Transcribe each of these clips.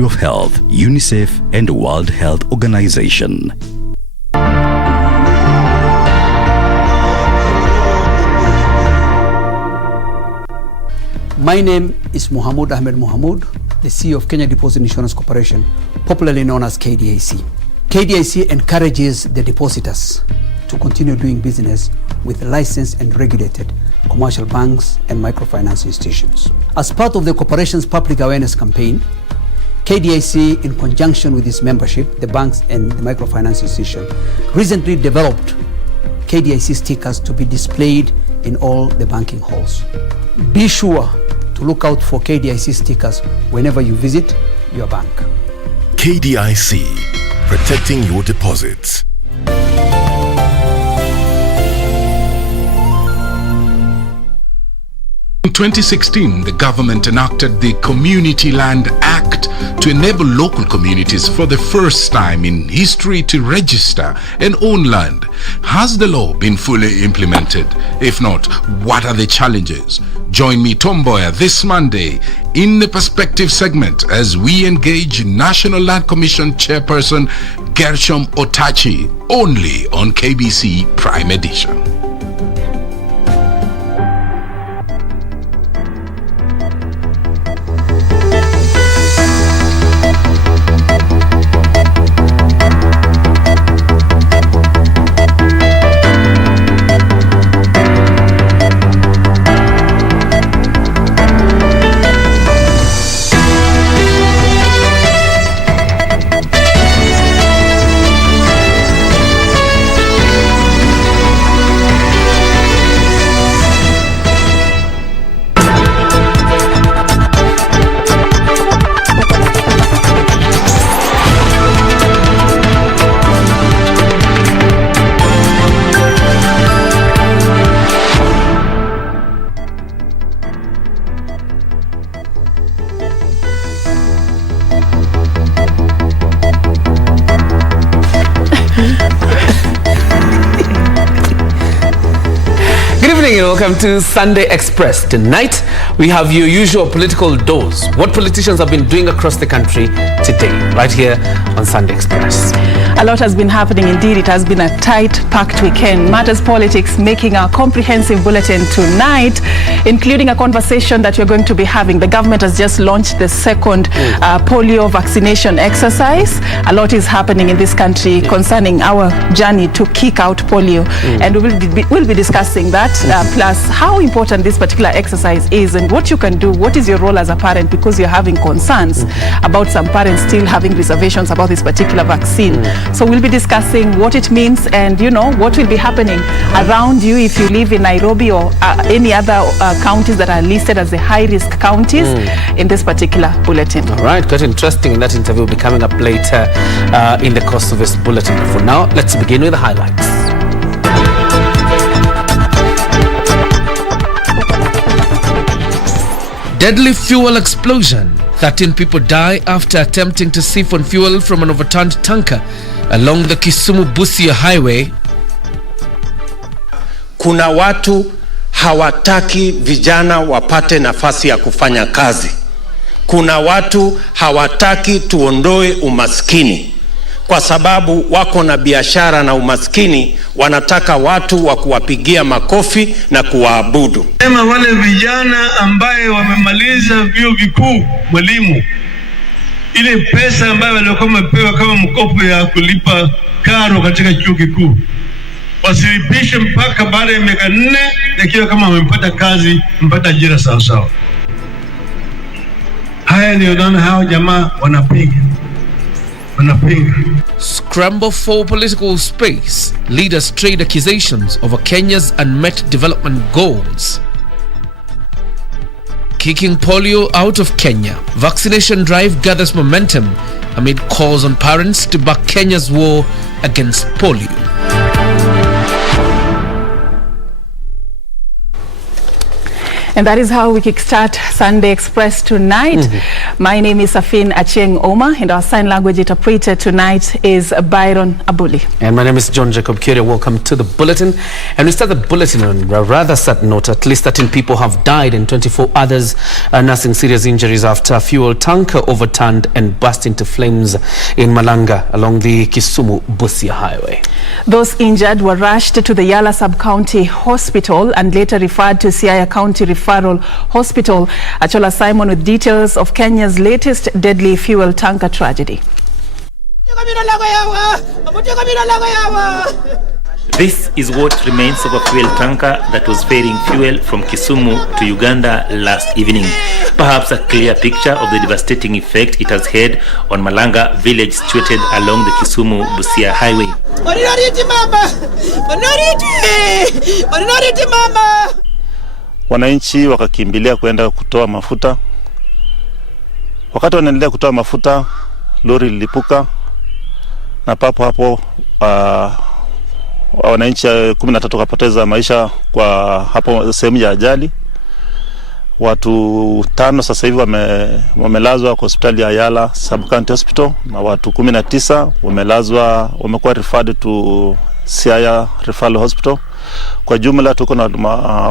Ministry of Health, UNICEF, and World Health Organization. My name is Mohamud Ahmed Mohamud, the CEO of Kenya Deposit Insurance Corporation, popularly known as KDIC. KDIC encourages the depositors to continue doing business with licensed and regulated commercial banks and microfinance institutions. As part of the corporation's public awareness campaign, KDIC, in conjunction with its membership, the banks and the microfinance institution, recently developed KDIC stickers to be displayed in all the banking halls. Be sure to look out for KDIC stickers whenever you visit your bank. KDIC, protecting your deposits. In 2016, the government enacted the Community Land Act to enable local communities for the first time in history to register and own land. Has the law been fully implemented? If not, what are the challenges? Join me, Tom Boyer, this Monday in the Perspective segment as we engage National Land Commission Chairperson Gershom Otachi, only on KBC Prime Edition. Welcome to Sunday Express. Tonight we have your usual political dose. What politicians have been doing across the country today, right here on Sunday Express. A lot has been happening indeed. It has been a tight, packed weekend. Matters Politics making a comprehensive bulletin tonight, including a conversation that you're going to be having. The government has just launched the second polio vaccination exercise. A lot is happening in this country concerning our journey to kick out polio, and we'll be discussing that, plus how important this particular exercise is and what you can do. What is your role as a parent, because you're having concerns about some parents still having reservations about this particular vaccine. So we'll be discussing what it means and, you know, what will be happening around you if you live in Nairobi or any other counties that are listed as the high-risk counties in this particular bulletin. All right, quite interesting. And that interview will be coming up later in the course of this bulletin. But for now, let's begin with the highlights. Deadly fuel explosion. 13 people die after attempting to siphon fuel from an overturned tanker along the Kisumu-Busia highway. Kuna watu hawataki vijana wapate nafasi ya kufanya kazi. Kuna watu hawataki tuondoe umaskini. Kwa sababu wako na biashara na umaskini, wanataka watu wa kuwapigia makofi na kuwaabudu. Sema wale vijana ambaye wamemaliza vyuo vikuu, mwalimu, ile pesa ambayo walikuwa wamepewa kama mkopo ya kulipa karo katika chuo kikuu, wasilipishe mpaka baada ya miaka 4, ikiwa kama wamepata kazi, mpata ajira sawa sawa. Haya ndio naona hao jamaa wanapiga. Scramble for political space. Leaders trade accusations over Kenya's unmet development goals. Kicking polio out of Kenya. Vaccination drive gathers momentum amid calls on parents to back Kenya's war against polio. And that is how we kickstart Sunday Express tonight. My name is Serfine Achieng Ouma, and our sign language interpreter tonight is Byron Abuli. And my name is John Jacob Kioria. Welcome to the bulletin. And we start the bulletin on a rather sad note. At least 13 people have died and 24 others are nursing serious injuries after a fuel tanker overturned and burst into flames in Malanga along the Kisumu-Busia highway. Those injured were rushed to the Yala Sub-County Hospital and later referred to Siaya County Referral Hospital. Achola Simon with details of Kenya's latest deadly fuel tanker tragedy. This is what remains of a fuel tanker that was ferrying fuel from Kisumu to Uganda last evening. Perhaps a clear picture of the devastating effect it has had on Malanga village situated along the Kisumu-Busia highway. Wananchi wakakimbilia kwenda kutoa mafuta. Wakati wanaendelea kutoa mafuta, lori lilipuka na papo hapo wananchi 13 wakapoteza maisha kwa hapo sehemu ya ajali. Watu 5 sasa hivi wamelazwa kwa hospitali ya Yala Sub-County Hospital na watu 19 wamekuwa referred to Siaya Referral Hospital. Kwa jumla tuko na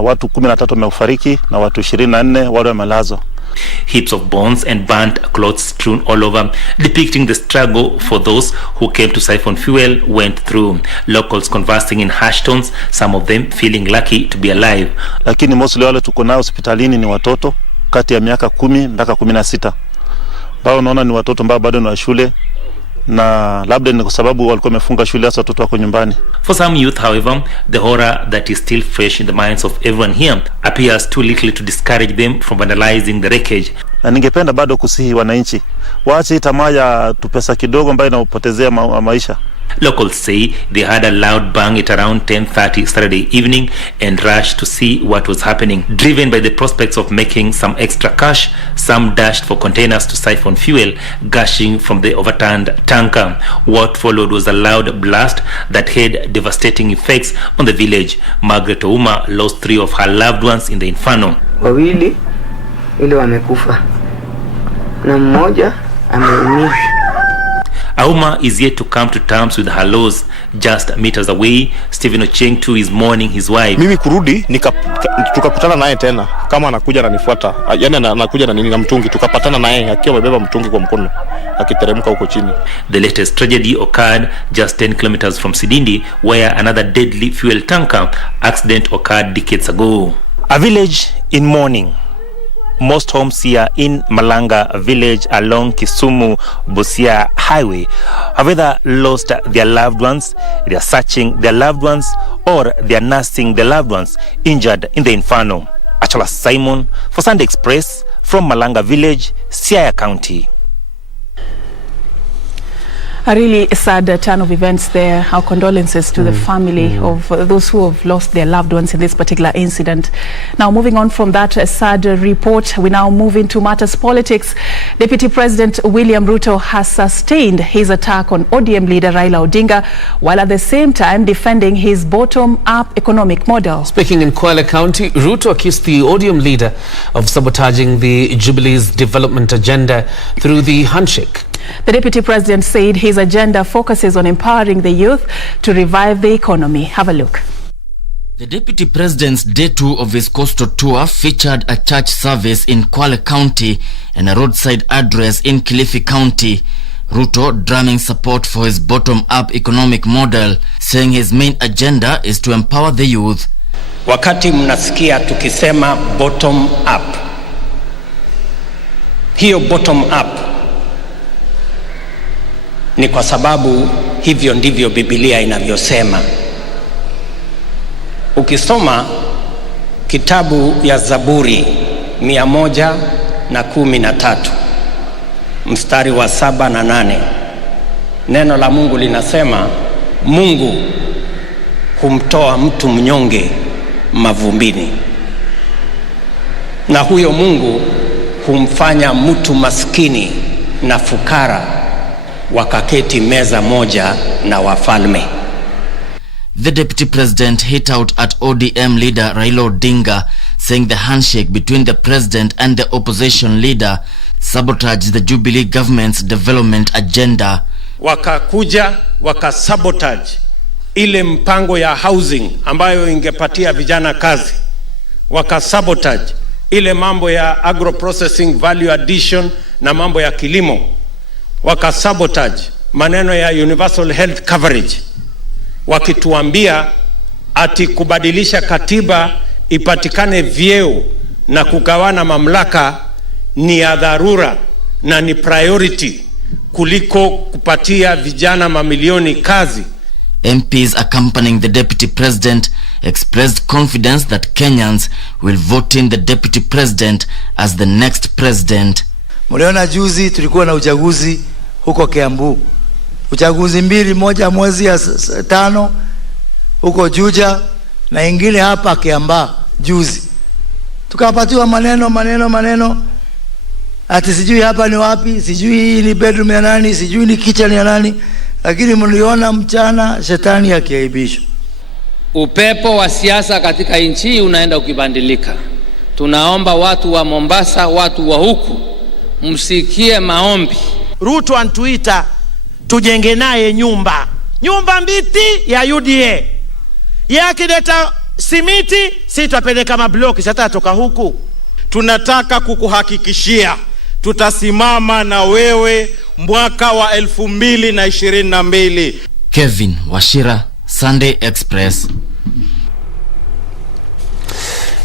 watu 13 wamefariki na watu 24 wale wamelazwa. Heaps of bones and burnt clothes strewn all over, depicting the struggle for those who came to siphon fuel went through. Locals conversing in harsh tones, some of them feeling lucky to be alive. Lakini mostly wale tuko nao hospitalini ni watoto kati ya miaka 10 mpaka 16. Bao unaona ni watoto ambao bado ni wa shule na labda ni kwa sababu walikuwa wamefunga shule hasa watoto wako nyumbani. For some youth, however, the horror that is still fresh in the minds of everyone here appears too little to discourage them from vandalizing the wreckage. Na ningependa bado kusihi wananchi waache tamaa ya tupesa kidogo ambayo inapotezea maisha. Locals say they had a loud bang at around 10:30 Saturday evening and rushed to see what was happening. Driven by the prospects of making some extra cash, some dashed for containers to siphon fuel gushing from the overturned tanker. What followed was a loud blast that had devastating effects on the village. Margaret Ouma lost 3 of her loved ones in the inferno. Wawili ile wamekufa na mmoja ameumia. Ouma is yet to come to terms with her loss. Just meters away, Stephen Achieng too is mourning his wife. Mimi kurudi tukakutana naye tena kama anakuja ananifuata. Yaani anakuja na nini na mtungi, tukapatana naye akiwa amebeba mtungi kwa mkono akiteremka huko chini. The latest tragedy occurred just 10 kilometers from Sidindi, where another deadly fuel tanker accident occurred decades ago. A village in mourning. Most homes here in Malanga village along Kisumu-Busia highway have either lost their loved ones, they are searching their loved ones, or they are nursing their loved ones injured in the inferno. Achola Simon for Sunday Express from Malanga village, Siaya County. A really sad turn of events there. Our condolences to the family of those who have lost their loved ones in this particular incident. Now, moving on from that sad report, we now move into matters politics. Deputy President William Ruto has sustained his attack on ODM leader Raila Odinga, while at the same time defending his bottom-up economic model. Speaking in Kwale County, Ruto accused the ODM leader of sabotaging the Jubilee's development agenda through the handshake. The Deputy President said his agenda focuses on empowering the youth to revive the economy. Have a look. The Deputy President's day 2 of his coastal tour featured a church service in Kwale County and a roadside address in Kilifi County. Ruto drumming support for his bottom-up economic model, saying his main agenda is to empower the youth. Wakati mnasikia tukisema bottom up, hiyo bottom up ni kwa sababu hivyo ndivyo Biblia inavyosema. Ukisoma kitabu ya Zaburi 113 mstari wa 7 na 8, neno la Mungu linasema Mungu humtoa mtu mnyonge mavumbini, na huyo Mungu humfanya mtu maskini na fukara wakaketi meza moja na wafalme. The Deputy President hit out at ODM leader Raila Odinga, saying the handshake between the president and the opposition leader sabotaged the Jubilee government's development agenda. Wakakuja wakasabotage ile mpango ya housing ambayo ingepatia vijana kazi. Wakasabotage ile mambo ya agro processing value addition na mambo ya kilimo. Wakasabotage maneno ya universal health coverage, wakituambia ati kubadilisha katiba ipatikane vyeo na kugawana mamlaka ni ya dharura na ni priority kuliko kupatia vijana mamilioni kazi. MPs accompanying the deputy president expressed confidence that Kenyans will vote in the deputy president as the next president. Mliona juzi tulikuwa na uchaguzi huko Kiambu. Uchaguzi mbili, moja mwezi ya 5 huko Juja na ingine hapa Kiamba juzi. Tukapatiwa maneno. Ati sijui hapa ni wapi, sijui ni bedroom ya nani, sijui ni kitchen ya nani. Lakini mliona mchana shetani akiaibishwa. Upepo wa siasa katika nchi unaenda ukibadilika. Tunaomba watu wa Mombasa, watu wa huku, msikie maombi. Ruto antuita tujenge naye nyumba mbiti ya UDA. Yakileta simiti, sitapeleka mabloki, sitatoka huku. Tunataka kukuhakikishia tutasimama na wewe mwaka wa 2022. Kevin Washira, Sunday Express.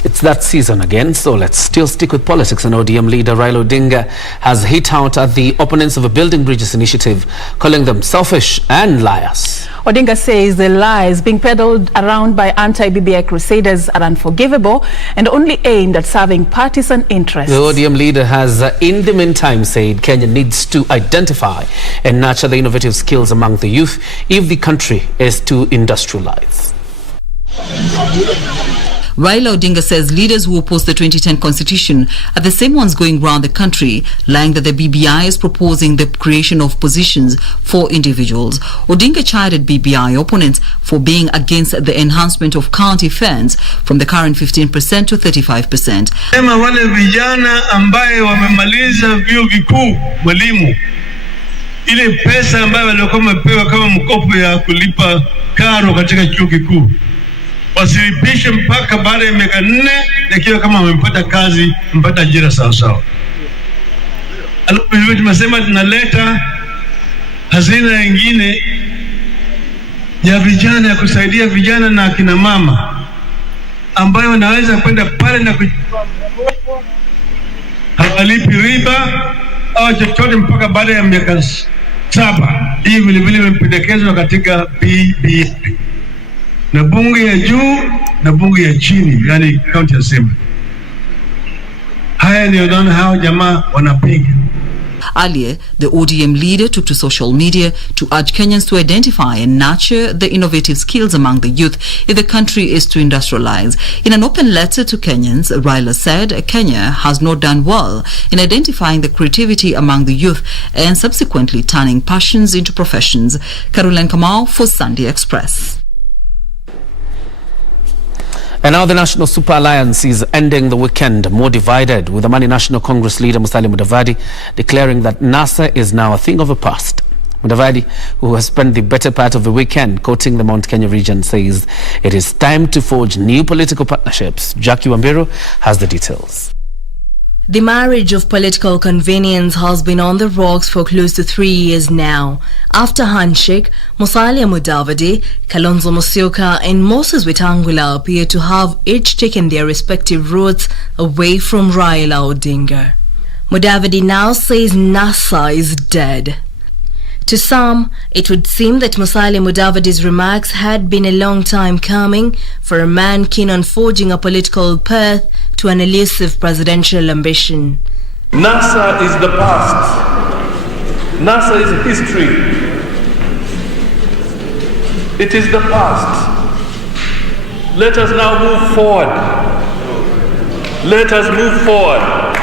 It's that season again, so let's still stick with politics. And ODM leader Raila Odinga has hit out at the opponents of a Building Bridges initiative, calling them selfish and liars. Odinga says the lies being peddled around by anti-BBI crusaders are unforgivable and only aimed at serving partisan interests. The ODM leader has, in the meantime, said Kenya needs to identify and nurture the innovative skills among the youth if the country is to industrialize. Raila Odinga says leaders who oppose the 2010 constitution are the same ones going around the country lying that the BBI is proposing the creation of positions for individuals. Odinga chided BBI opponents for being against the enhancement of county fares from the current 15% to 35%. Sema wale vijana ambaye wamemaliza vyuo vikuu walimu, ile pesa ambayo walikuwa wamepewa kama mkopo ya kulipa karo katika chuo kikuu, wasilipishe mpaka baada ya miaka 4 ikiwa kama wamepata kazi, mpata ajira sawa. Alafu tumesema tunaleta hazina nyingine ya vijana ya kusaidia vijana na akina mama ambayo wanaweza kwenda pale na kuchukua mkopo, hawalipi riba au chochote mpaka baada ya miaka 7. Hii vile vile imependekezwa katika BBI na bunge ya juu na bunge ya chini, yani county assembly. Haya ndio naona hao jamaa wanapinga. Earlier, the ODM leader took to social media to urge Kenyans to identify and nurture the innovative skills among the youth if the country is to industrialize. In an open letter to Kenyans, Raila said Kenya has not done well in identifying the creativity among the youth and subsequently turning passions into professions. Caroline Kamau for Sunday Express. And now the National Super Alliance is ending the weekend more divided, with the Amani National Congress leader Musalia Mudavadi declaring that NASA is now a thing of the past. Mudavadi, who has spent the better part of the weekend quoting the Mount Kenya region, says it is time to forge new political partnerships. Jackie Wambiru has the details. The marriage of political convenience has been on the rocks for close to 3 years now. After handshake, Musalia Mudavadi, Kalonzo Musyoka and Moses Wetangula appear to have each taken their respective routes away from Raila Odinga. Mudavadi now says NASA is dead. To some, it would seem that Musalia Mudavadi's remarks had been a long time coming for a man keen on forging a political path to an elusive presidential ambition. NASA is the past. NASA is history. It is the past. Let us now move forward. Let us move forward.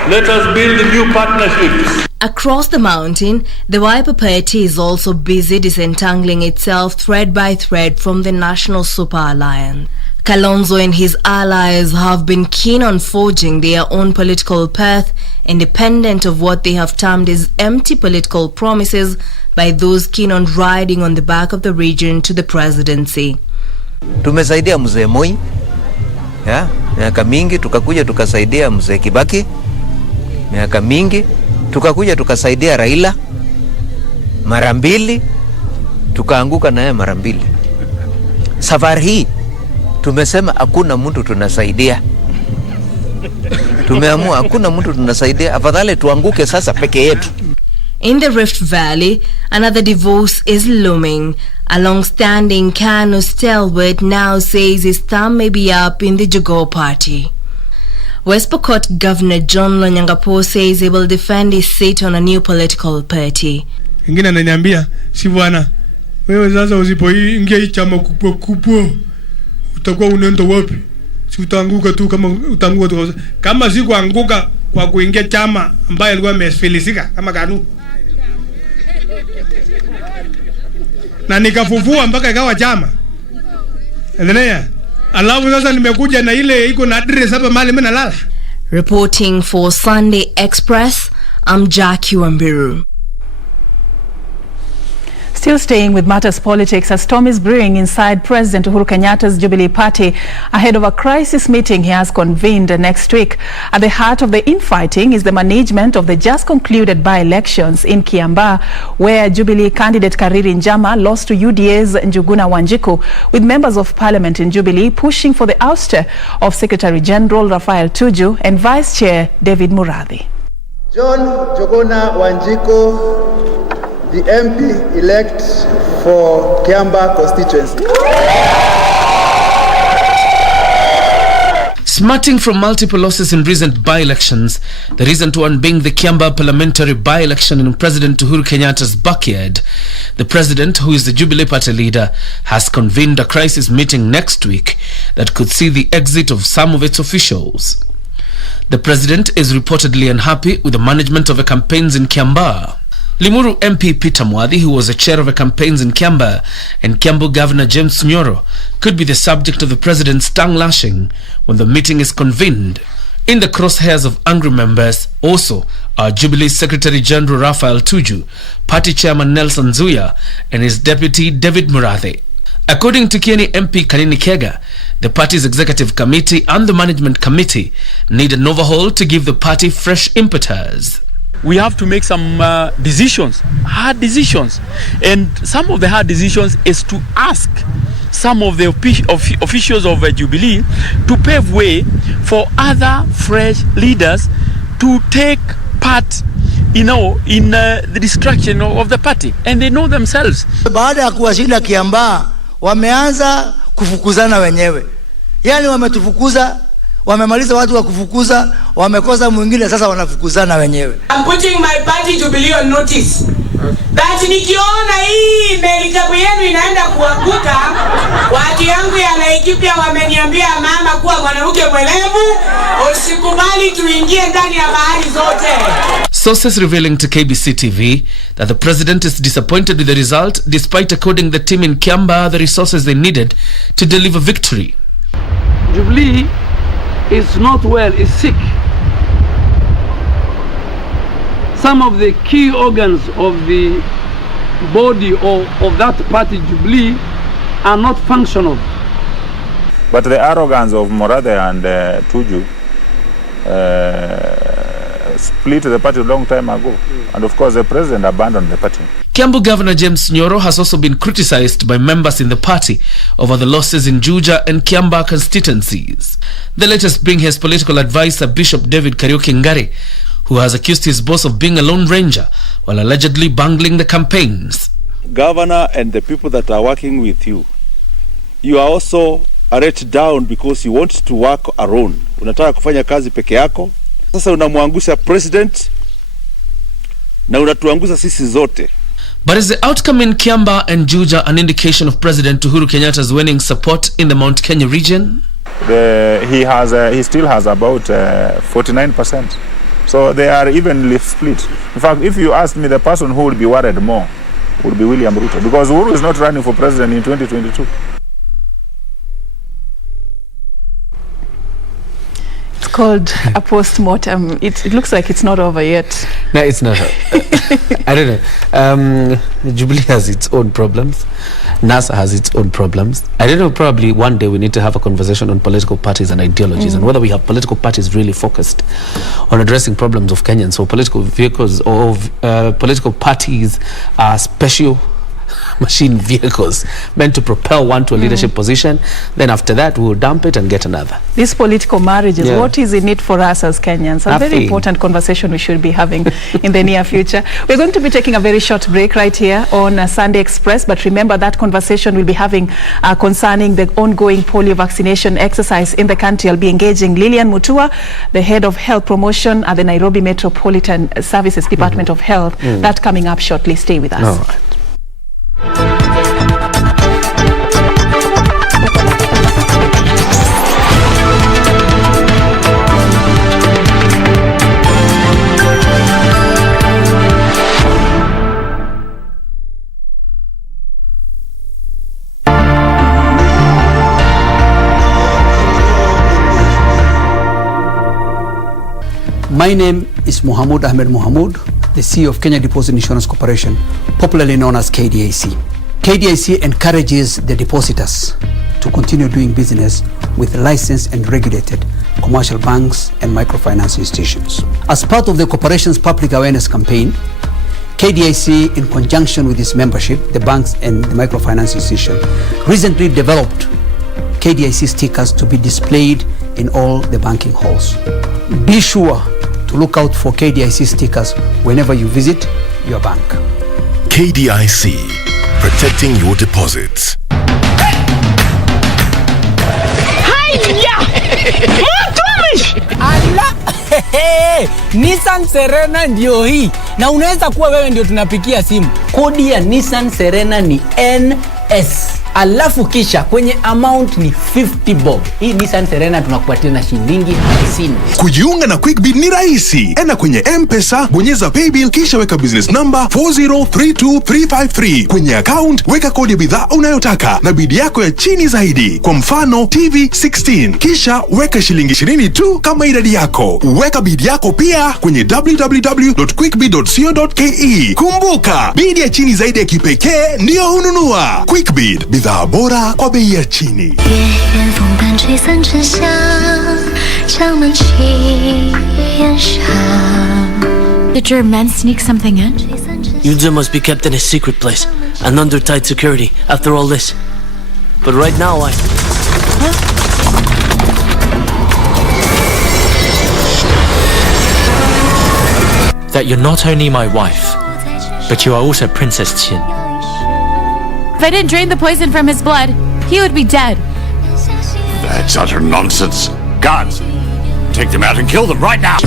Let us build new partnerships. Across the mountain, the Wiper Party is also busy disentangling itself thread by thread from the National Super Alliance. Kalonzo and his allies have been keen on forging their own political path, independent of what they have termed as empty political promises by those keen on riding on the back of the region to the presidency. Tumesaidia mzee Moi, miaka mingi, tukakuja tukasaidia mzee Kibaki, miaka mingi, tukakuja tukasaidia Raila mara mbili, tukaanguka naye mara mbili. Safari hii tumesema hakuna mtu tunasaidia. Tumeamua hakuna mtu tunasaidia, afadhali tuanguke sasa peke yetu. In the Rift Valley, another divorce is looming. A long-standing KANU stalwart now says his thumb may be up in the Jogoo party. West Pokot Governor John Lonyangapo says he will defend his seat on a new political party. Ingine ananiambia, si bwana, wewe sasa usipoingia hii chama kubwa utakuwa unaenda wapi? Si utaanguka tu kama si kuanguka kwa kuingia chama ambaye alikuwa amefilisika kama KANU. Na nikafufua mpaka ikawa chama. Endelea. Alafu sasa nimekuja na ile iko na address hapa mahali mimi nalala. Reporting for Sunday Express, I'm Jackie Wambiru. Still staying with matters politics, a storm is brewing inside President Uhuru Kenyatta's Jubilee Party ahead of a crisis meeting he has convened next week. At the heart of the infighting is the management of the just concluded by-elections in Kiambaa, where Jubilee candidate Kariri Njama lost to UDA's Njuguna Wanjiku, with members of parliament in Jubilee pushing for the ouster of Secretary General Raphael Tuju and Vice Chair David Muradhi. John Njuguna Wanjiku, the MP-elect for Kiambaa constituency. Smarting from multiple losses in recent by-elections, the recent one being the Kiambaa parliamentary by-election in President Uhuru Kenyatta's backyard, the president, who is the Jubilee Party leader, has convened a crisis meeting next week that could see the exit of some of its officials. The president is reportedly unhappy with the management of the campaigns in Kiambaa. Limuru MP Peter Mwadhi, who was the chair of the campaigns in Kiambaa, and Kiambu Governor James Nyoro could be the subject of the president's tongue lashing when the meeting is convened. In the crosshairs of angry members also are Jubilee Secretary General Raphael Tuju, Party Chairman Nelson Zuya, and his deputy David Muradhi. According to Kieni MP Kanini Kega, the party's executive committee and the management committee need an overhaul to give the party fresh impetus. We have to make some decisions, hard decisions, and some of the hard decisions is to ask some of the officials of Jubilee to pave way for other fresh leaders to take part, in the destruction of the party, and they know themselves. Baada ya kuwashinda Kiambaa, wameanza kufukuzana wenyewe. Yani wametufukuza, wamemaliza watu wa kufukuza, wamekosa mwingine, sasa wanafukuzana wenyewe. I'm putting my party Jubilee on notice. That nikiona hii merikabu yenu inaenda kuanguka, watu yangu ya Laikipia wameniambia mama kuwa mwanamke mwelevu, usikubali tuingie ndani ya bahari zote. Sources revealing to KBC TV that the president is disappointed with the result despite according the team in Kiambaa the resources they needed to deliver victory. Jubilee is not well, is sick. Some of the key organs of the body of that party, Jubilee, are not functional. But the arrogance of Muradhi and Tuju split the party a long time ago. And of course the president abandoned the party. Kiambu Governor James Nyoro has also been criticized by members in the party over the losses in Juja and Kiambaa constituencies. The latest being his political advisor Bishop David Kariuki Ngari, who has accused his boss of being a lone ranger while allegedly bungling the campaigns. Governor and the people that are working with you, you are also let down because you want to work alone. Unataka kufanya kazi peke yako. Sasa unamwangusha president na unatuangusha sisi zote. But is the outcome in Kiambaa and Juja an indication of President Uhuru Kenyatta's winning support in the Mount Kenya region? He still has about 49%. So they are evenly split. In fact, if you ask me, the person who would be worried more would be William Ruto, because Uhuru is not running for president in 2022. called a post-mortem. It looks like it's not over yet. No, it's not. I don't know. Jubilee has its own problems. NASA has its own problems. I don't know, probably one day we need to have a conversation on political parties and ideologies and whether we have political parties really focused on addressing problems of Kenyans. So political vehicles or political parties are special machine vehicles meant to propel one to a leadership position. Then after that, we'll dump it and get another. These political marriages, what is in it for us as Kenyans? A very important conversation we should be having in the near future. We're going to be taking a very short break right here on Sunday Express, but remember that conversation we'll be having concerning the ongoing polio vaccination exercise in the country. I'll be engaging Lilian Mutua, the head of health promotion at the Nairobi Metropolitan Services Department of Health. That coming up shortly. Stay with us. All right. My name is Mohamud Ahmed Mohamud, the CEO of Kenya Deposit Insurance Corporation, popularly known as KDIC. KDIC encourages the depositors to continue doing business with licensed and regulated commercial banks and microfinance institutions. As part of the corporation's public awareness campaign, KDIC, in conjunction with its membership, the banks and the microfinance institution, recently developed KDIC stickers to be displayed in all the banking halls. Be sure to look out for KDIC stickers whenever you visit your bank. KDIC, protecting your deposits. Ala! Nissan Serena ndio hii. Na unaweza kuwa wewe ndio tunapikia simu. Kodi ya Nissan Serena ni NS. Alafu kisha kwenye amount ni 50 bob. Hii Nissan Serena tunakupatia na shilingi 50. Kujiunga na QuickBid ni rahisi. Enda kwenye M-Pesa, bonyeza paybill kisha weka business number 4032353. Kwenye account weka kodi ya bidhaa unayotaka na bid yako ya chini zaidi. Kwa mfano TV 16. Kisha weka shilingi 20 tu kama idadi yako. Weka bid yako pia kwenye www.quickbid.co.ke. Kumbuka, bid ya chini zaidi ya kipekee ndio hununua. QuickBid, bidhaa bora kwa bei ya chini. Did your men sneak something in? Yunza must be kept in a secret place and under tight security after all this. But right now that you're not only my wife, but you are also Princess Qin. If I didn't drain the poison from his blood, he would be dead. That's utter nonsense. Guards, take them out and kill them right now.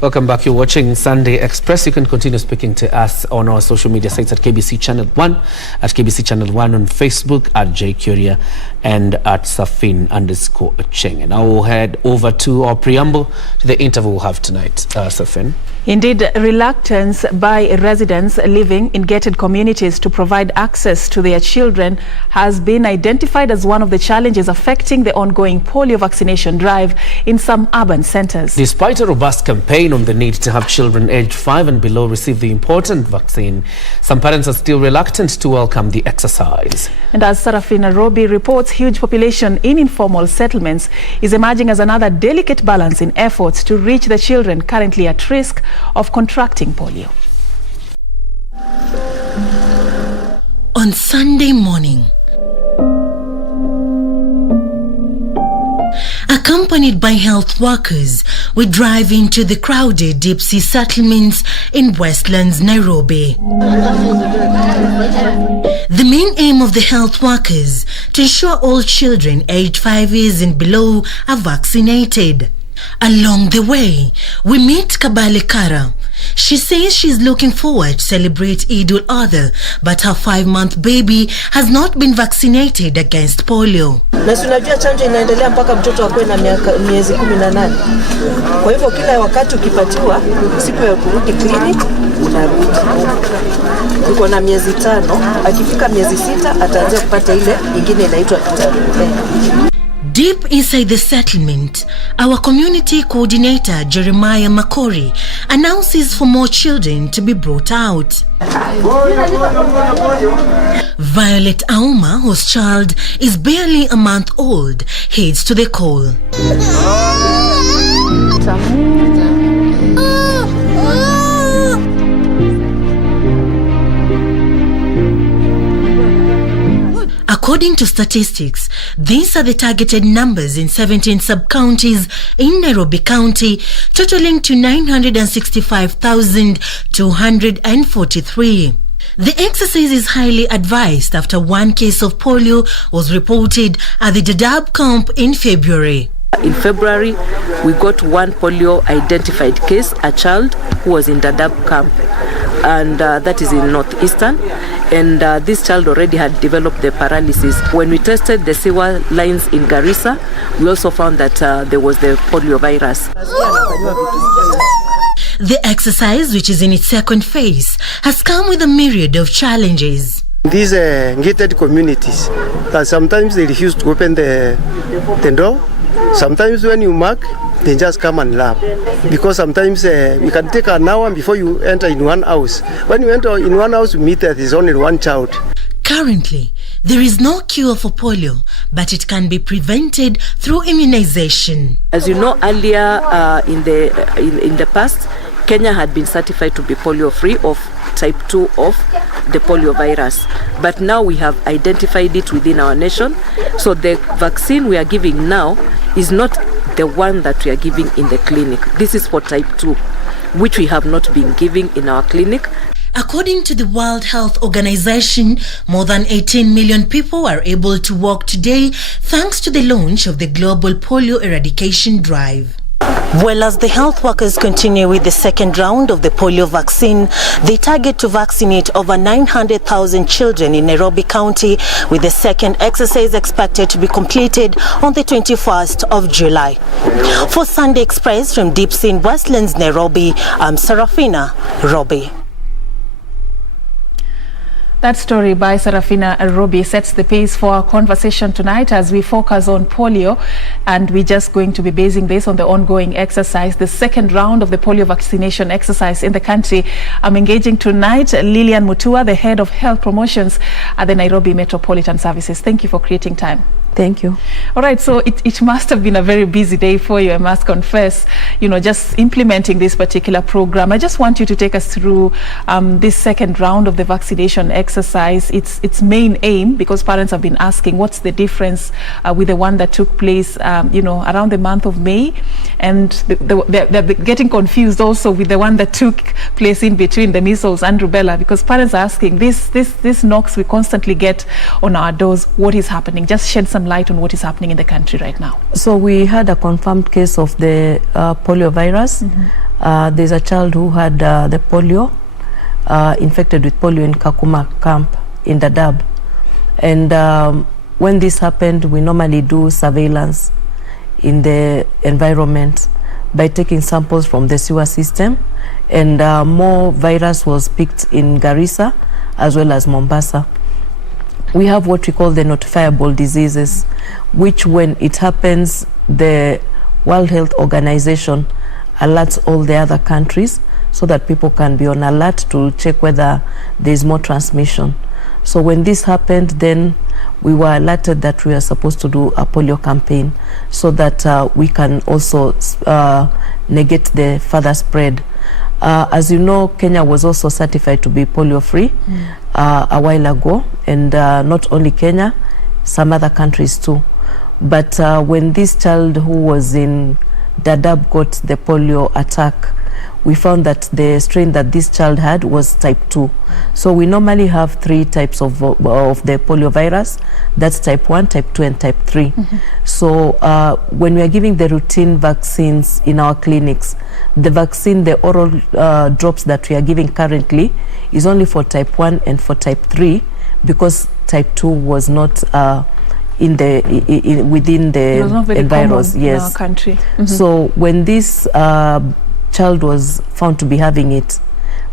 Welcome back. You're watching Sunday Express. You can continue speaking to us on our social media sites at KBC Channel 1, at KBC Channel 1 on Facebook, at Kioria, and at Serfine _Achieng. And now we'll head over to our preamble to the interview we'll have tonight. Serfine. Indeed, reluctance by residents living in gated communities to provide access to their children has been identified as one of the challenges affecting the ongoing polio vaccination drive in some urban centers. Despite a robust campaign on the need to have children aged 5 and below receive the important vaccine, some parents are still reluctant to welcome the exercise. And as Serfine Nairobi reports, huge population in informal settlements is emerging as another delicate balance in efforts to reach the children currently at risk of contracting polio. On Sunday morning, accompanied by health workers, we drive into the crowded deep-sea settlements in Westlands, Nairobi. The main aim of the health workers to ensure all children aged 5 years and below are vaccinated. Along the way, we meet Kabale Kara. She says she's looking forward to celebrate Eid al-Adha, but her 5-month baby has not been vaccinated against polio. Na tunajua chanjo inaendelea mpaka mtoto akue na miezi 18. Kwa hivyo kila wakati ukipatiwa siku ya kurudi clinic unarudi. Tuko na miezi 5, akifika miezi 6 ataanza kupata ile nyingine inaitwa vitamin. Deep inside the settlement, our community coordinator Jeremiah Makori announces for more children to be brought out. Violet Ouma, whose child is barely a month old, heads to the call. According to statistics, these are the targeted numbers in 17 sub-counties in Nairobi County, totaling to 965,243. The exercise is highly advised after one case of polio was reported at the Dadaab camp in February. In February, we got one polio identified case, a child who was in Dadaab camp, and that is in northeastern. And this child already had developed the paralysis. When we tested the sewer lines in Garissa, we also found that there was the polio virus. The exercise, which is in its second phase, has come with a myriad of challenges. These gated communities, sometimes they refuse to open the door. Sometimes when you mark, they just come and laugh. Because sometimes you can take an hour before you enter in one house. When you enter in one house, you meet there is only one child. Currently, there is no cure for polio, but it can be prevented through immunization. As you know, earlier in the past, Kenya had been certified to be polio-free of type 2 of the polio virus. But now we have identified it within our nation. So the vaccine we are giving now is not the one that we are giving in the clinic. This is for type 2, which we have not been giving in our clinic. According to the World Health Organization, more than 18 million people are able to walk today thanks to the launch of the global polio eradication drive. Well, as the health workers continue with the second round of the polio vaccine, they target to vaccinate over 900,000 children in Nairobi County, with the second exercise expected to be completed on the 21st of July. For Sunday Express from Deep Sea in Westlands, Nairobi, I'm Serfine Robbie. That story by Serfine Robbie sets the pace for our conversation tonight as we focus on polio, and we're just going to be basing this on the ongoing exercise, the second round of the polio vaccination exercise in the country. I'm engaging tonight Lillian Mutua, the head of health promotions at the Nairobi Metropolitan Services. Thank you for creating time. Thank you. All right, so it must have been a very busy day for you, I must confess, you know, just implementing this particular program. I just want you to take us through this second round of the vaccination exercise, its main aim, because parents have been asking what's the difference with the one that took place, you know, around the month of May, and they're getting confused also with the one that took place in between, the measles and rubella, because parents are asking this knocks we constantly get on our doors. What is happening? Just shed some light on what is happening in the country right now. So we had a confirmed case of the polio virus. There's a child who had the polio, infected with polio in Kakuma camp in Dadaab. And when this happened, we normally do surveillance in the environment by taking samples from the sewer system, and more virus was picked in Garissa as well as Mombasa. We have what we call the notifiable diseases, which when it happens, the World Health Organization alerts all the other countries so that people can be on alert to check whether there is more transmission. So when this happened, then we were alerted that we are supposed to do a polio campaign so that we can also negate the further spread. As you know, Kenya was also certified to be polio-free a while ago, and not only Kenya, some other countries too. But when this child who was in Dadaab got the polio attack, we found that the strain that this child had was type 2. So we normally have 3 types of the poliovirus. That's type 1, type 2, and type 3. So when we are giving the routine vaccines in our clinics, the vaccine, the oral drops that we are giving currently is only for type 1 and for type 3, because type 2 was not within the virus. Yes. In our country. So when this child was found to be having it,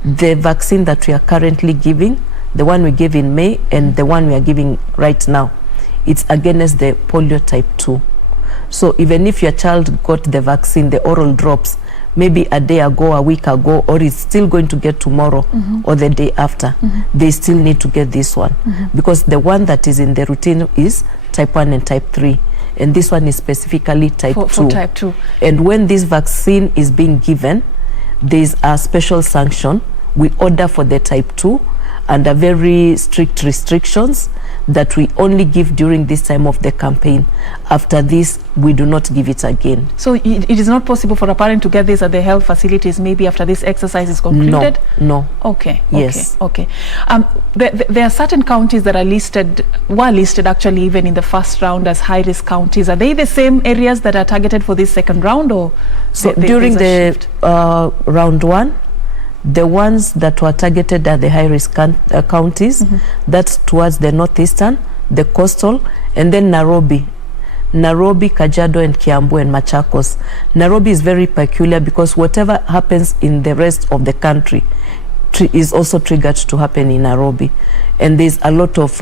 the vaccine that we are currently giving, the one we gave in May and the one we are giving right now, it's against the polio type 2. So even if your child got the vaccine, the oral drops, maybe a day ago, a week ago, or is still going to get tomorrow or the day after, they still need to get this one, because the one that is in the routine is type 1 and type 3, and this one is specifically type 2. For type 2. And when this vaccine is being given, there is a special sanction. We order for the type 2 under very strict restrictions that we only give during this time of the campaign. After this, we do not give it again. So it is not possible for a parent to get this at the health facilities maybe after this exercise is concluded? No. Okay. Yes. Okay. There are certain counties that were listed actually even in the first round as high-risk counties. Are they the same areas that are targeted for this second round, or? So during the round 1, the ones that were targeted are the high-risk counties. That's towards the northeastern, the coastal, and then Nairobi, Kajiado, and Kiambu, and Machakos. Nairobi is very peculiar because whatever happens in the rest of the country is also triggered to happen in Nairobi. And there's a lot of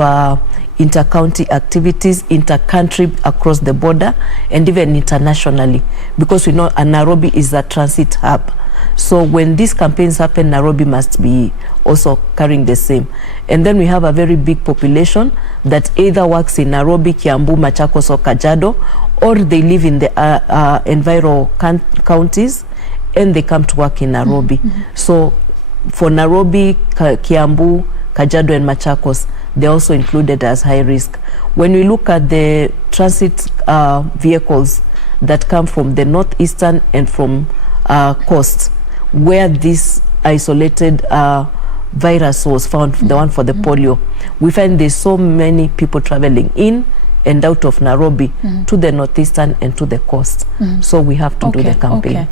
inter-county activities, inter-country, across the border, and even internationally, because we know Nairobi is a transit hub. So when these campaigns happen, Nairobi must be also carrying the same. And then we have a very big population that either works in Nairobi, Kiambu, Machakos, or Kajiado, or they live in the environal counties and they come to work in Nairobi. So for Nairobi, Kiambu, Kajiado, and Machakos, they're also included as high risk. When we look at the transit vehicles that come from the northeastern and from coast, where this isolated virus was found, the one for the polio, we find there's so many people traveling in and out of Nairobi to the northeastern and to the coast. So we have to do the campaign. Okay.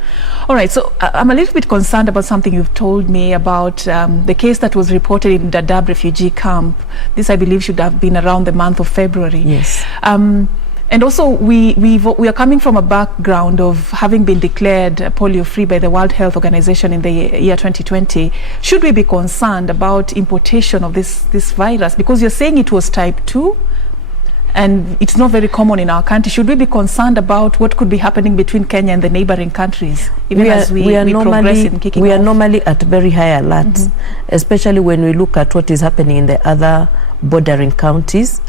All right, so I'm a little bit concerned about something you've told me about the case that was reported in Dadaab refugee camp. This, I believe, should have been around the month of February. Yes. And also, we are coming from a background of having been declared polio-free by the World Health Organization in the year 2020. Should we be concerned about importation of this virus? Because you're saying it was type 2, and it's not very common in our country. Should we be concerned about what could be happening between Kenya and the neighboring countries, even as we progress in kicking off? We are normally at very high alert, especially when we look at what is happening in the other bordering countries.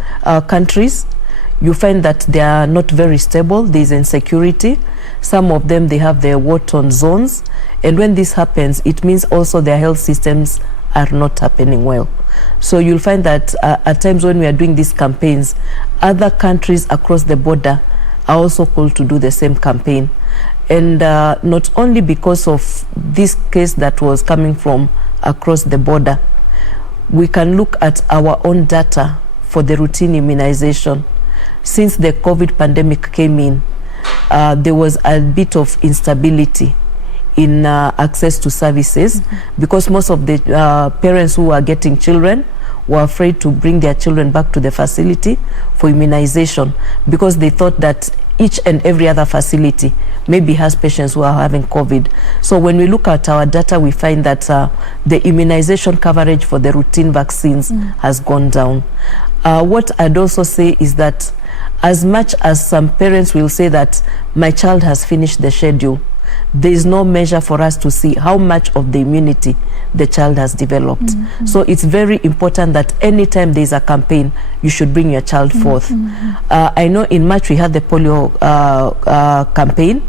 You find that they are not very stable. There's insecurity. Some of them, they have their war-torn zones. And when this happens, it means also their health systems are not happening well. So you'll find that at times when we are doing these campaigns, other countries across the border are also called to do the same campaign. And not only because of this case that was coming from across the border, we can look at our own data for the routine immunization. Since the COVID pandemic came in, there was a bit of instability in access to services, because most of the parents who are getting children were afraid to bring their children back to the facility for immunization, because they thought that each and every other facility maybe has patients who are having COVID. So when we look at our data, we find that the immunization coverage for the routine vaccines has gone down. What I'd also say is that as much as some parents will say that my child has finished the schedule, there is no measure for us to see how much of the immunity the child has developed. So it's very important that anytime there is a campaign, you should bring your child forth. I know in March we had the polio campaign.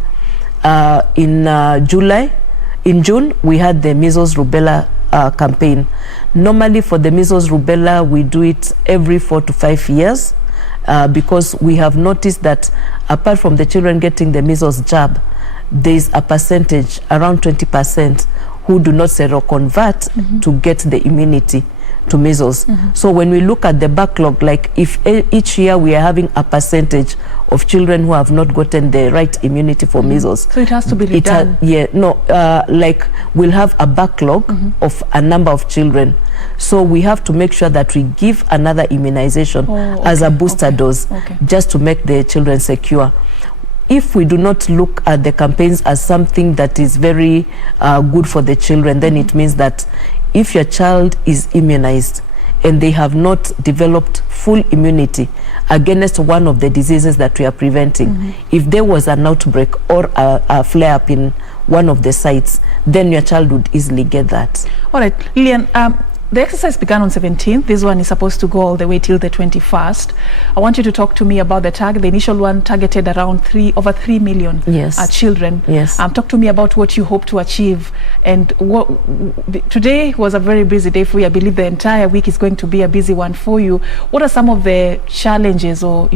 In June we had the measles rubella campaign. Normally for the measles rubella we do it every 4 to 5 years, because we have noticed that apart from the children getting the measles jab, there's a percentage, around 20%, who do not seroconvert to get the immunity to measles. So when we look at the backlog, like if each year we are having a percentage of children who have not gotten the right immunity for measles. So it has to be redone. Like we'll have a backlog of a number of children. So we have to make sure that we give another immunization as a booster dose, just to make the children secure. If we do not look at the campaigns as something that is very good for the children, then it means that if your child is immunized and they have not developed full immunity against one of the diseases that we are preventing, if there was an outbreak or a flare-up in one of the sites, then your child would easily get that. All right, Lillian, the exercise began on 17th. This one is supposed to go all the way till the 21st. I want you to talk to me about the target. The initial one targeted around over 3 million children. Yes. Talk to me about what you hope to achieve. And today was a very busy day for you. I believe the entire week is going to be a busy one for you. What are some of the challenges or,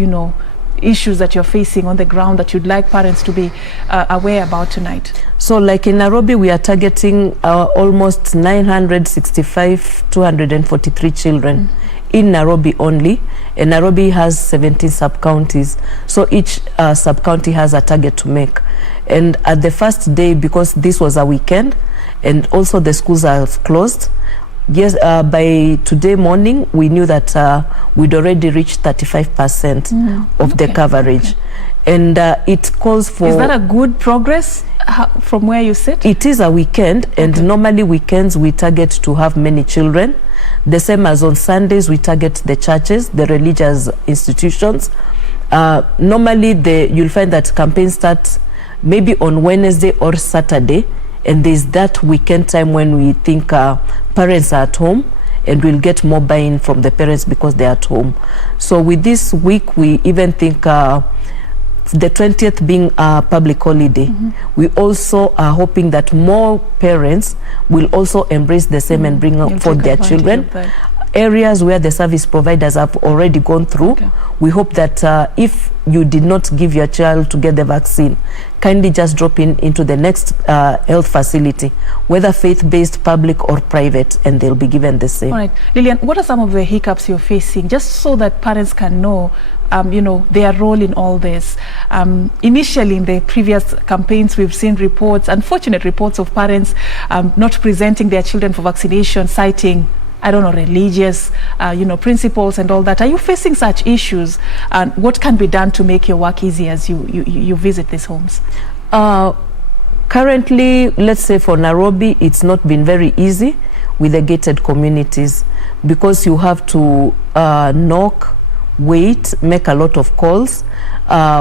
issues that you're facing on the ground that you'd like parents to be aware about tonight? So like in Nairobi, we are targeting almost 243 children in Nairobi only. And Nairobi has 17 sub-counties. So each sub-county has a target to make. And at the first day, because this was a weekend, and also the schools are closed, yes, by today morning, we knew that we'd already reached 35% of the coverage. And it calls for... Is that a good progress from where you sit? It is a weekend, and normally weekends we target to have many children. The same as on Sundays, we target the churches, the religious institutions. Normally, you'll find that campaigns start maybe on Wednesday or Saturday, and there's that weekend time when we think parents are at home, and we'll get more buy-in from the parents because they're at home. So with this week, we even think the 20th being a public holiday, we also are hoping that more parents will also embrace the same and bring forth their children. Areas where the service providers have already gone through, we hope that if you did not give your child to get the vaccine, kindly just drop into the next health facility, whether faith-based, public or private, and they'll be given the same. All right. Lillian, what are some of the hiccups you're facing, just so that parents can know their role in all this? Initially, in the previous campaigns, we've seen reports, unfortunate reports of parents not presenting their children for vaccination, citing, I don't know, religious, principles and all that. Are you facing such issues? And what can be done to make your work easy as you visit these homes? Currently, let's say for Nairobi, it's not been very easy with the gated communities, because you have to knock, wait, make a lot of calls,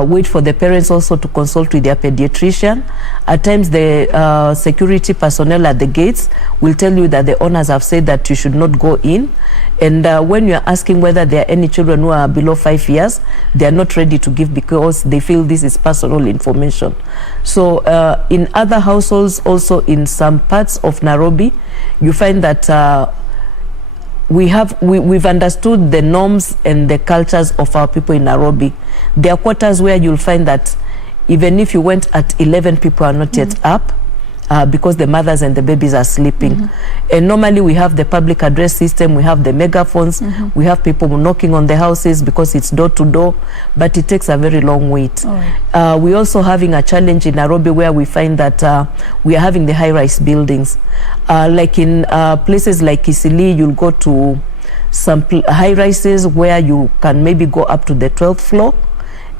wait for the parents also to consult with their pediatrician. At times the security personnel at the gates will tell you that the owners have said that you should not go in, and when you're asking whether there are any children who are below 5 years, they are not ready to give because they feel this is personal information. So in other households, also in some parts of Nairobi, you find that we've understood the norms and the cultures of our people in Nairobi. There are quarters where you'll find that even if you went at 11, people are not yet up because the mothers and the babies are sleeping. And normally we have the public address system, we have the megaphones, we have people knocking on the houses because it's door to door, but it takes a very long wait. We're also having a challenge in Nairobi where we find that we are having the high-rise buildings. Like in places like Kisili, you'll go to some high-rises where you can maybe go up to the 12th floor,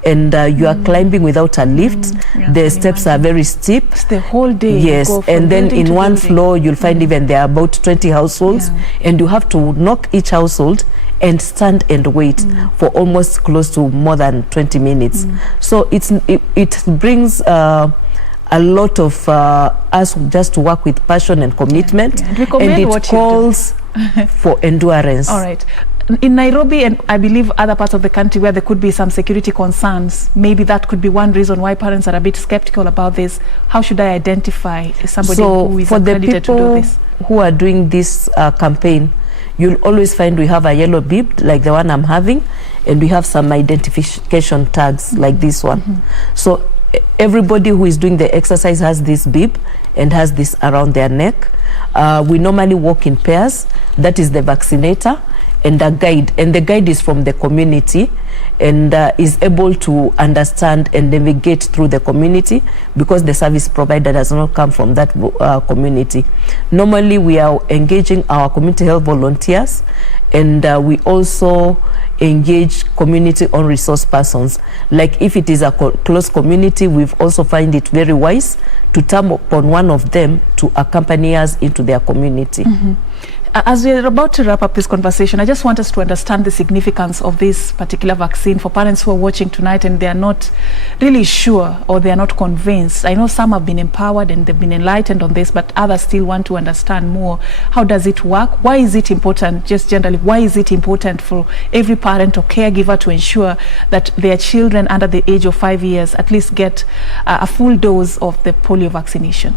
and you are climbing without a lift. The steps are very steep. It's the whole day. Yes, and then in one floor you'll find even there are about 20 households, and you have to knock each household and stand and wait for almost close to more than 20 minutes. So it brings a lot of us just to work with passion and commitment, and it calls for endurance. All right. In Nairobi, and I believe other parts of the country where there could be some security concerns, maybe that could be one reason why parents are a bit skeptical about this. How should I identify somebody who is accredited to do this? Who are doing this campaign, you'll always find we have a yellow bib like the one I'm having, and we have some identification tags like this one. So everybody who is doing the exercise has this bib and has this around their neck. We normally walk in pairs. That is the vaccinator and a guide, and the guide is from the community and is able to understand and navigate through the community because the service provider does not come from that community. Normally we are engaging our community health volunteers, and we also engage community owned resource persons. Like if it is a close community, we've also find it very wise to tap upon one of them to accompany us into their community. As we're about to wrap up this conversation, I just want us to understand the significance of this particular vaccine for parents who are watching tonight and they are not really sure or they are not convinced. I know some have been empowered and they've been enlightened on this, but others still want to understand more. How does it work? Why is it important? Just generally, why is it important for every parent or caregiver to ensure that their children under the age of 5 years at least get a full dose of the polio vaccination?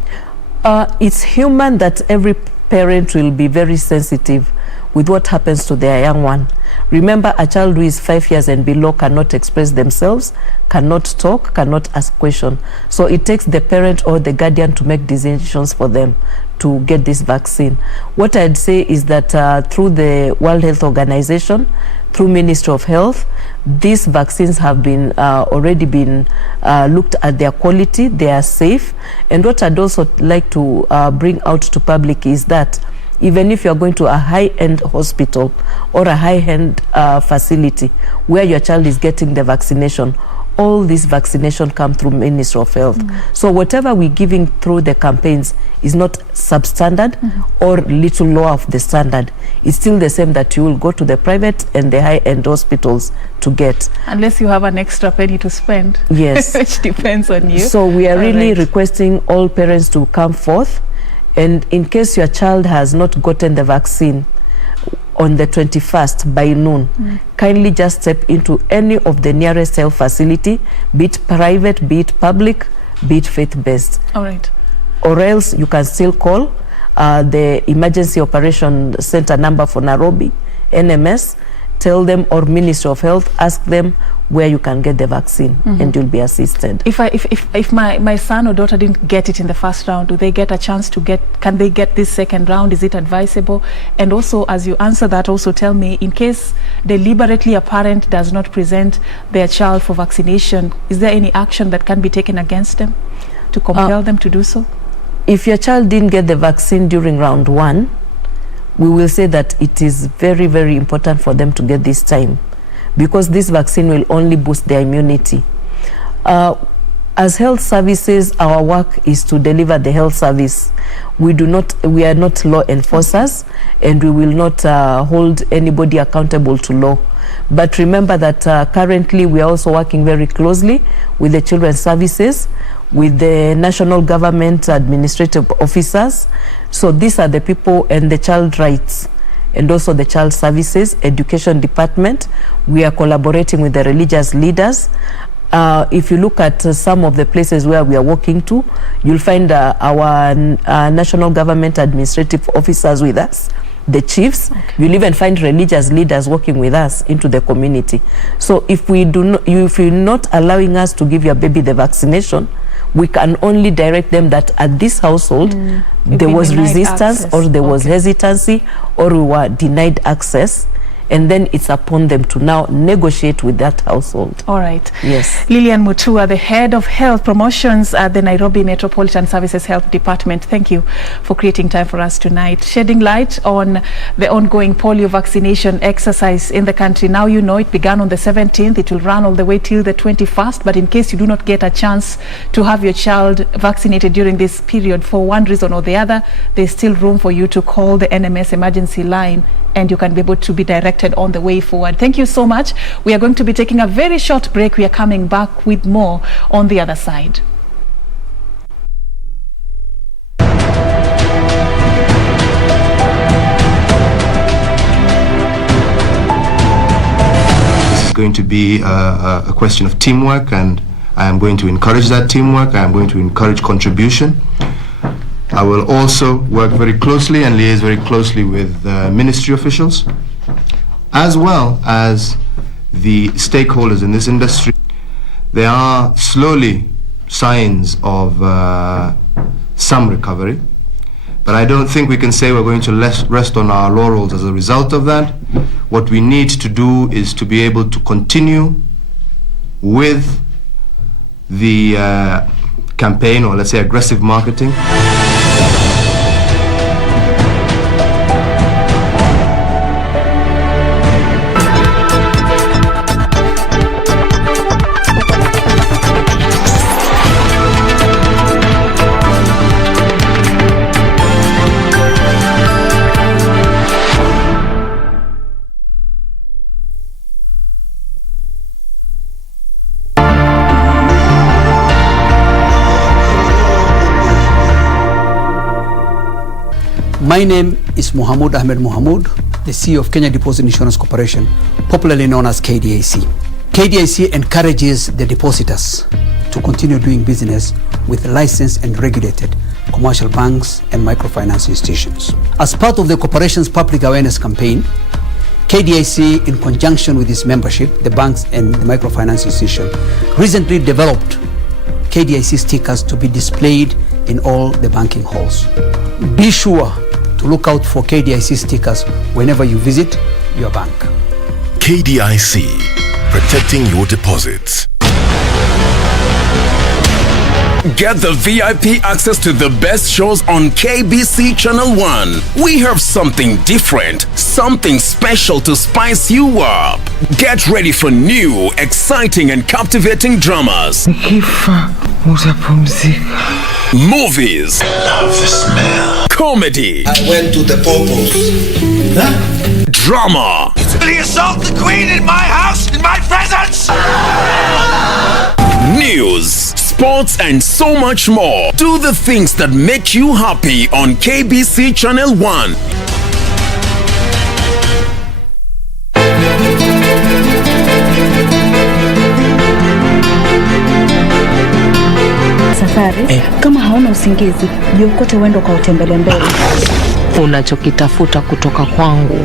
It's human that every parent will be very sensitive with what happens to their young one. Remember, a child who is 5 years and below cannot express themselves, cannot talk, cannot ask questions. So it takes the parent or the guardian to make decisions for them to get this vaccine. What I'd say is that through the World Health Organization, through Ministry of Health, these vaccines have been already been looked at their quality, they are safe. And what I'd also like to bring out to public is that even if you're going to a high-end hospital or a high-end facility where your child is getting the vaccination, all this vaccination come through Ministry of Health. So whatever we're giving through the campaigns is not substandard or little lower of the standard. It's still the same that you will go to the private and the high-end hospitals to get. Unless you have an extra penny to spend. Yes. Which depends on you. So we are really requesting all parents to come forth, and in case your child has not gotten the vaccine on the 21st by noon, kindly just step into any of the nearest health facility, be it private, be it public, be it faith-based. All right. Or else you can still call the Emergency Operation Center number for Nairobi, NMS, tell them, or Ministry of Health, ask them where you can get the vaccine and you'll be assisted. If my son or daughter didn't get it in the first round, do they get a chance to get, can they get this second round? Is it advisable? And also, as you answer that, also tell me, in case deliberately a parent does not present their child for vaccination, is there any action that can be taken against them to compel them to do so? If your child didn't get the vaccine during round 1, we will say that it is very, very important for them to get this time, because this vaccine will only boost their immunity. As health services, our work is to deliver the health service. We are not law enforcers, and we will not hold anybody accountable to law. But remember that currently we are also working very closely with the children's services, with the national government administrative officers. So these are the people, and the child rights, and also the child services, education department. We are collaborating with the religious leaders. If you look at some of the places where we are working to, you'll find our national government administrative officers with us, the chiefs. You'll even find religious leaders working with us into the community. So if you're not allowing us to give your baby the vaccination, we can only direct them that at this household there was resistance or there was hesitancy or we were denied access, and then it's upon them to now negotiate with that household. All right. Yes. Lillian Mutua, the head of health promotions at the Nairobi Metropolitan Services Health Department, thank you for creating time for us tonight, shedding light on the ongoing polio vaccination exercise in the country. Now you know it began on the 17th. It will run all the way till the 21st. But in case you do not get a chance to have your child vaccinated during this period for one reason or the other, there's still room for you to call the NMS emergency line, and you can be able to be directed on the way forward. Thank you so much. We are going to be taking a very short break. We are coming back with more on the other side. This is going to be a question of teamwork, and I am going to encourage that teamwork. I am going to encourage contribution. I will also work very closely and liaise very closely with ministry officials, as well as the stakeholders in this industry. They are slowly signs of some recovery. But I don't think we can say we're going to rest on our laurels as a result of that. What we need to do is to be able to continue with the campaign, or let's say aggressive marketing. My name is Mohamud Ahmed Mohamud, the CEO of Kenya Deposit Insurance Corporation, popularly known as KDIC. KDIC encourages the depositors to continue doing business with licensed and regulated commercial banks and microfinance institutions. As part of the corporation's public awareness campaign, KDIC, in conjunction with its membership, the banks and the microfinance institution, recently developed KDIC stickers to be displayed in all the banking halls. Be sure to look out for KDIC stickers whenever you visit your bank. KDIC, protecting your deposits. Get the VIP access to the best shows on KBC Channel 1. We have something different, something special to spice you up. Get ready for new, exciting and captivating dramas. Movies. I love the smell. Comedy. I went to the popos. Huh? Drama. Did he assault the queen in my house, in my presence? News, sports and so much more. Do the things that make you happy on KBC Channel 1. Safari, kama hauna usingizi, jiokote uende ukautembele mbele. Unachokitafuta kutoka kwangu,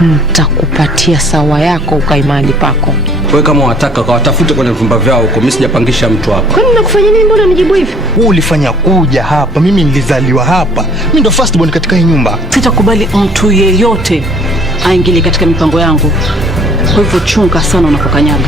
nitakupatia sawa yako ukae mahali pako. Wewe kama wataka watafute kwenye vyumba vyao huko, mimi sijapangisha mtu hapa. Kwani nakufanya nini, mbona unijibu hivi? Wewe ulifanya kuja hapa, mimi nilizaliwa hapa. Mimi ndo first born katika hii nyumba. Sitakubali mtu yeyote aingilie katika mipango yangu. Kwa hivyo chunga sana unapokanyaga.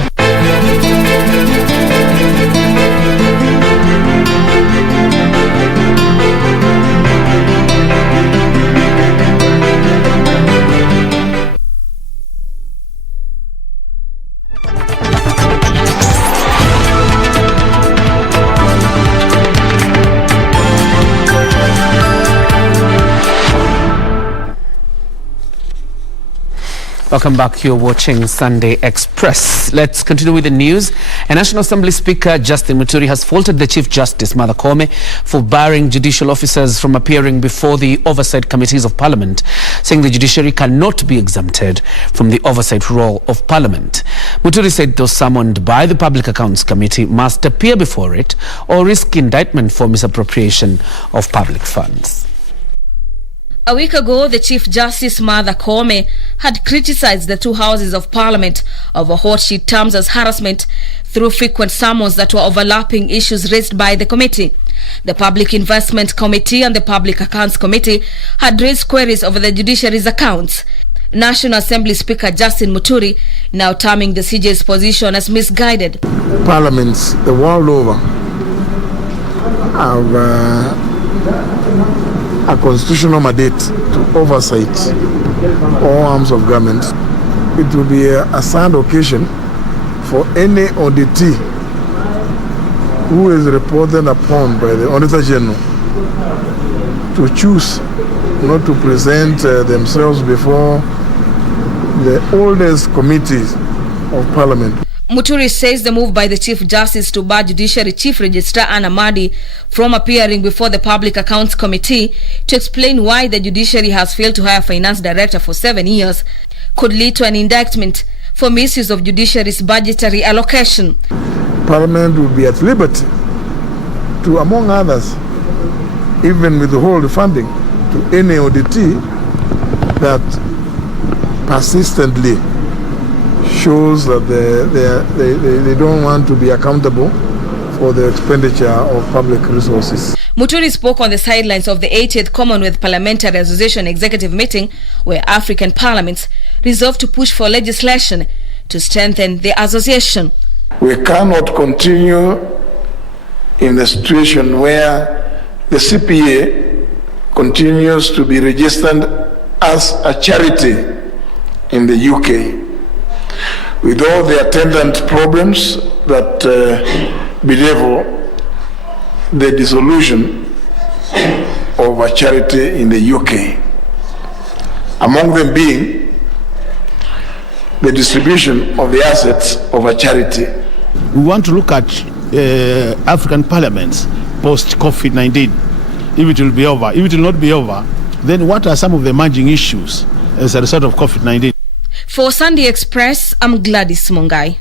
Welcome back. You're watching Sunday Express. Let's continue with the news. A National Assembly Speaker, Justin Muturi, has faulted the Chief Justice, Martha Koome, for barring judicial officers from appearing before the oversight committees of Parliament, saying the judiciary cannot be exempted from the oversight role of Parliament. Muturi said those summoned by the Public Accounts Committee must appear before it or risk indictment for misappropriation of public funds. A week ago, the Chief Justice Martha Koome had criticized the two houses of Parliament over what she terms as harassment through frequent summons that were overlapping issues raised by the committee. The Public Investment Committee and the Public Accounts Committee had raised queries over the judiciary's accounts. National Assembly Speaker Justin Muturi now terming the CJ's position as misguided. Parliaments the world over have a constitutional mandate to oversight all arms of government. It will be a sad occasion for any auditee who is reported upon by the Auditor General to choose not to present themselves before the oldest committees of Parliament. Muturi says the move by the Chief Justice to bar Judiciary Chief Registrar Anna Madi from appearing before the Public Accounts Committee to explain why the judiciary has failed to hire a finance director for 7 years could lead to an indictment for misuse of judiciary's budgetary allocation. Parliament will be at liberty to, among others, even withhold funding to any auditee that persistently shows that they don't want to be accountable for the expenditure of public resources. Muturi spoke on the sidelines of the 80th Commonwealth Parliamentary Association executive meeting, where African parliaments resolved to push for legislation to strengthen the association. We cannot continue in the situation where the CPA continues to be registered as a charity in the UK, with all the attendant problems that bedevil the dissolution of a charity in the UK, among them being the distribution of the assets of a charity. We want to look at African parliaments post-COVID-19, if it will be over. If it will not be over, then what are some of the emerging issues as a result of COVID-19? For Sunday Express, I'm Gladys Mongai.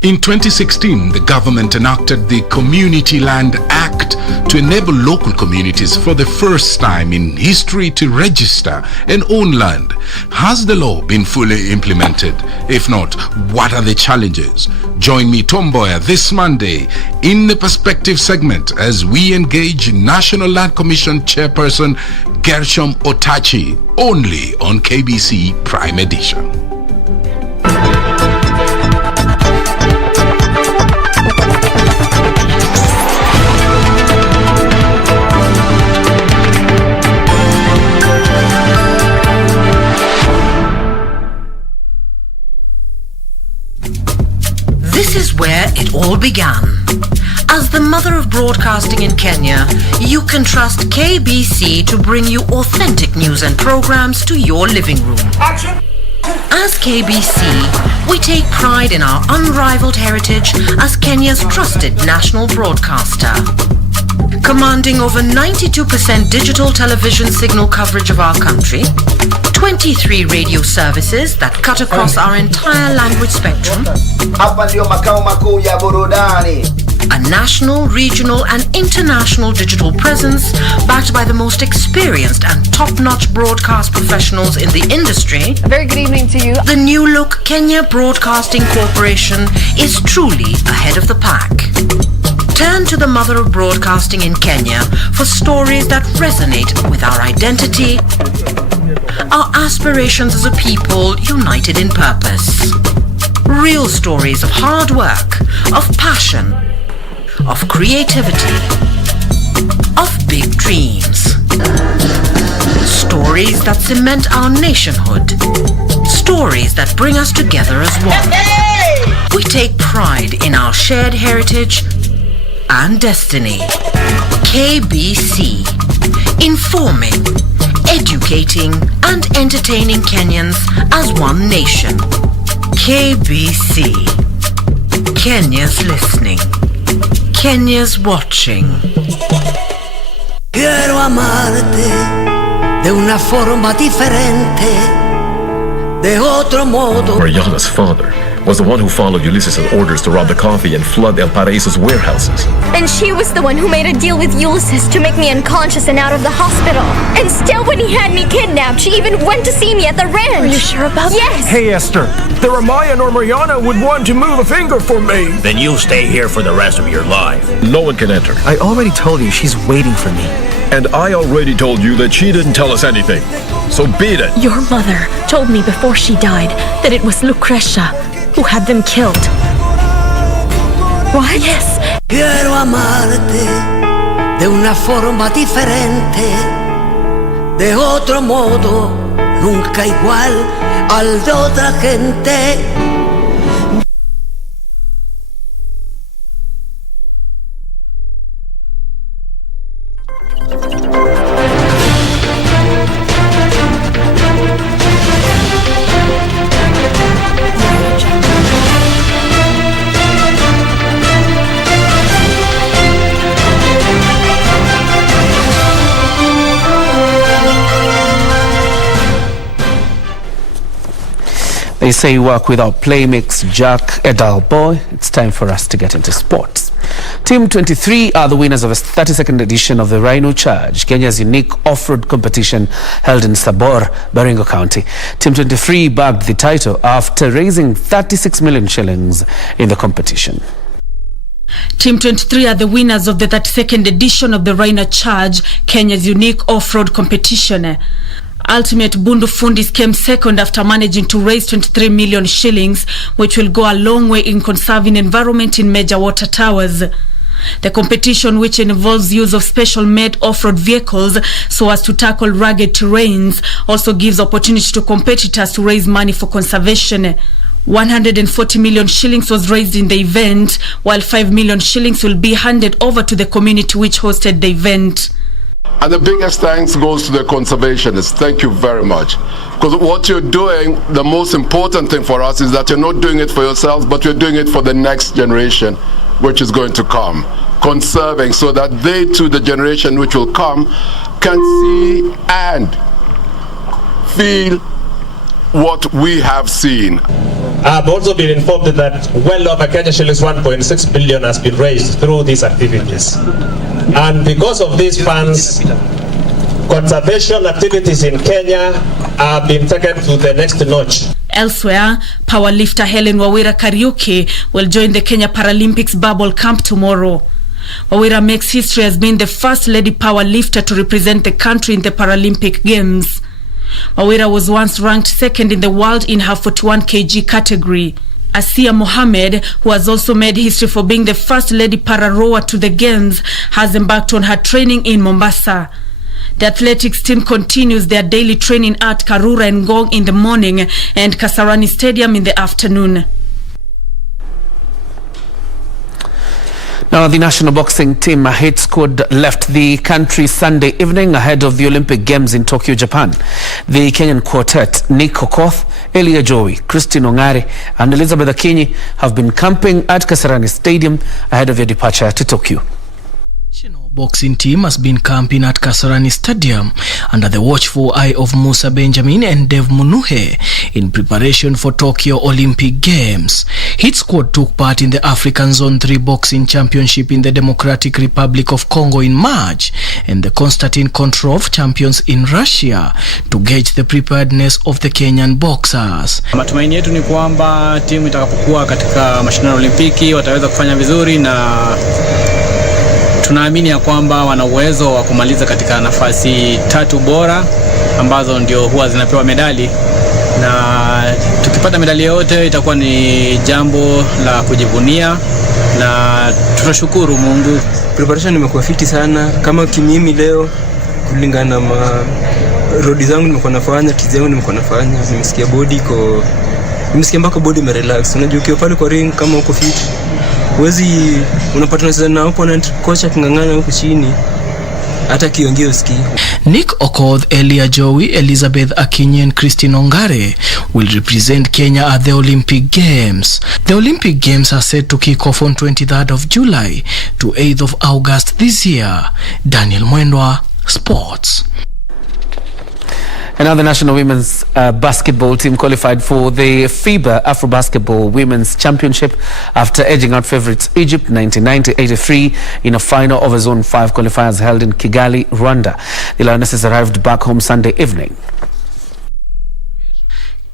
In 2016, the government enacted the Community Land Act to enable local communities for the first time in history to register and own land. Has the law been fully implemented? If not, what are the challenges? Join me, Tom Boyer, this Monday in the Perspective segment as we engage National Land Commission Chairperson Gershom Otachi, only on KBC Prime Edition. This is where it all began. As the mother of broadcasting in Kenya, you can trust KBC to bring you authentic news and programs to your living room. As KBC, we take pride in our unrivaled heritage as Kenya's trusted national broadcaster. Commanding over 92% digital television signal coverage of our country, 23 radio services that cut across our entire language spectrum, a national, regional and international digital presence backed by the most experienced and top-notch broadcast professionals in the industry. A very good evening to you. The new look Kenya Broadcasting Corporation is truly ahead of the pack. Turn to the mother of broadcasting in Kenya for stories that resonate with our identity, our aspirations as a people united in purpose. Real stories of hard work, of passion, of creativity, of big dreams. Stories that cement our nationhood. Stories that bring us together as one. We take pride in our shared heritage and destiny. KBC, informing, educating and entertaining Kenyans as one nation. KBC, Kenya's listening, Kenya's watching. Quiero amarte de una forma diferente, de otro modo. Mariana's father was the one who followed Ulysses' orders to rob the coffee and flood El Paraíso's warehouses. And she was the one who made a deal with Ulysses to make me unconscious and out of the hospital. And still, when he had me kidnapped, she even went to see me at the ranch. Are you sure about that? Yes! Hey, Esther, the Ramayan or Mariana would want to move a finger for me. Then you'll stay here for the rest of your life. No one can enter. I already told you she's waiting for me. And I already told you that she didn't tell us anything. So beat it. Your mother told me before she died that it was Lucretia who had them killed. What? Yes. Quiero amarte de una forma diferente, de otro modo, nunca igual al de otra gente. They say work without play makes Jack a dull boy. It's time for us to get into sports. Team 23 are the winners of a 32nd edition of the Rhino Charge, Kenya's unique off-road competition held in Sabor, Baringo County. Team 23 bagged the title after raising 36 million shillings in the competition. Team 23 are the winners of the 32nd edition of the Rhino Charge, Kenya's unique off-road competition. Ultimate Bundu Fundis came second after managing to raise 23 million shillings, which will go a long way in conserving environment in major water towers. The competition, which involves use of special-made off-road vehicles so as to tackle rugged terrains, also gives opportunity to competitors to raise money for conservation. 140 million shillings was raised in the event, while 5 million shillings will be handed over to the community which hosted the event. And the biggest thanks goes to the conservationists. Thank you very much. Because what you're doing, the most important thing for us is that you're not doing it for yourselves, but you're doing it for the next generation, which is going to come. Conserving so that they too, the generation which will come, can see and feel what we have seen. I've also been informed that well over Kenya shillings 1.6 billion has been raised through these activities. And because of these funds, conservation activities in Kenya have been taken to the next notch. Elsewhere, powerlifter Helen Wawira Kariuki will join the Kenya Paralympics bubble camp tomorrow. Wawira makes history as being the first lady powerlifter to represent the country in the Paralympic Games. Wawira was once ranked second in the world in her 41 kg category. Asia Mohammed, who has also made history for being the first lady para-rower to the Games, has embarked on her training in Mombasa. The athletics team continues their daily training at Karura and Ngong in the morning and Kasarani Stadium in the afternoon. Now, the national boxing team hit squad left the country Sunday evening ahead of the Olympic Games in Tokyo, Japan. The Kenyan quartet, Nick Okoth, Elia Joey, Christine Ongare and Elizabeth Akinyi have been camping at Kasarani Stadium ahead of their departure to Tokyo. Boxing team has been camping at Kasarani Stadium under the watchful eye of Musa Benjamin and Dev Munuhe in preparation for Tokyo Olympic Games. Hit squad took part in the African Zone 3 Boxing Championship in the Democratic Republic of Congo in March and the Konstantin Kontrov Champions in Russia to gauge the preparedness of the Kenyan boxers. Matumaini yetu ni kwamba timu itakapokuwa katika mashindano ya Olimpiki wataweza kufanya vizuri na tunaamini ya kwamba wana uwezo wa kumaliza katika nafasi 3 bora ambazo ndio huwa zinapewa medali, na tukipata medali yote itakuwa ni jambo la kujivunia na tunashukuru Mungu. Preparation imekuwa fiti sana, kama kimimi leo kulingana na rodi zangu nimekuwa nafanya, tizi yangu nimekuwa nafanya, nimesikia body nimesikia mpaka body imerelax. Unajua ukiwa pale kwa ring kama uko fit wezi unapata unacheza na opponent coach akingangana huko chini hata kiongeo usikii. Nick Okoth, Elia Joey, Elizabeth Akinyi and Christine Ongare will represent Kenya at the Olympic Games. The Olympic Games are set to kick off on 23rd of July to 8th of August this year. Daniel Mwendwa, Sports. Another national women's basketball team qualified for the FIBA Afro Basketball Women's Championship after edging out favourites Egypt 99-83 in a final of a Zone 5 qualifiers held in Kigali, Rwanda. The Lionesses arrived back home Sunday evening.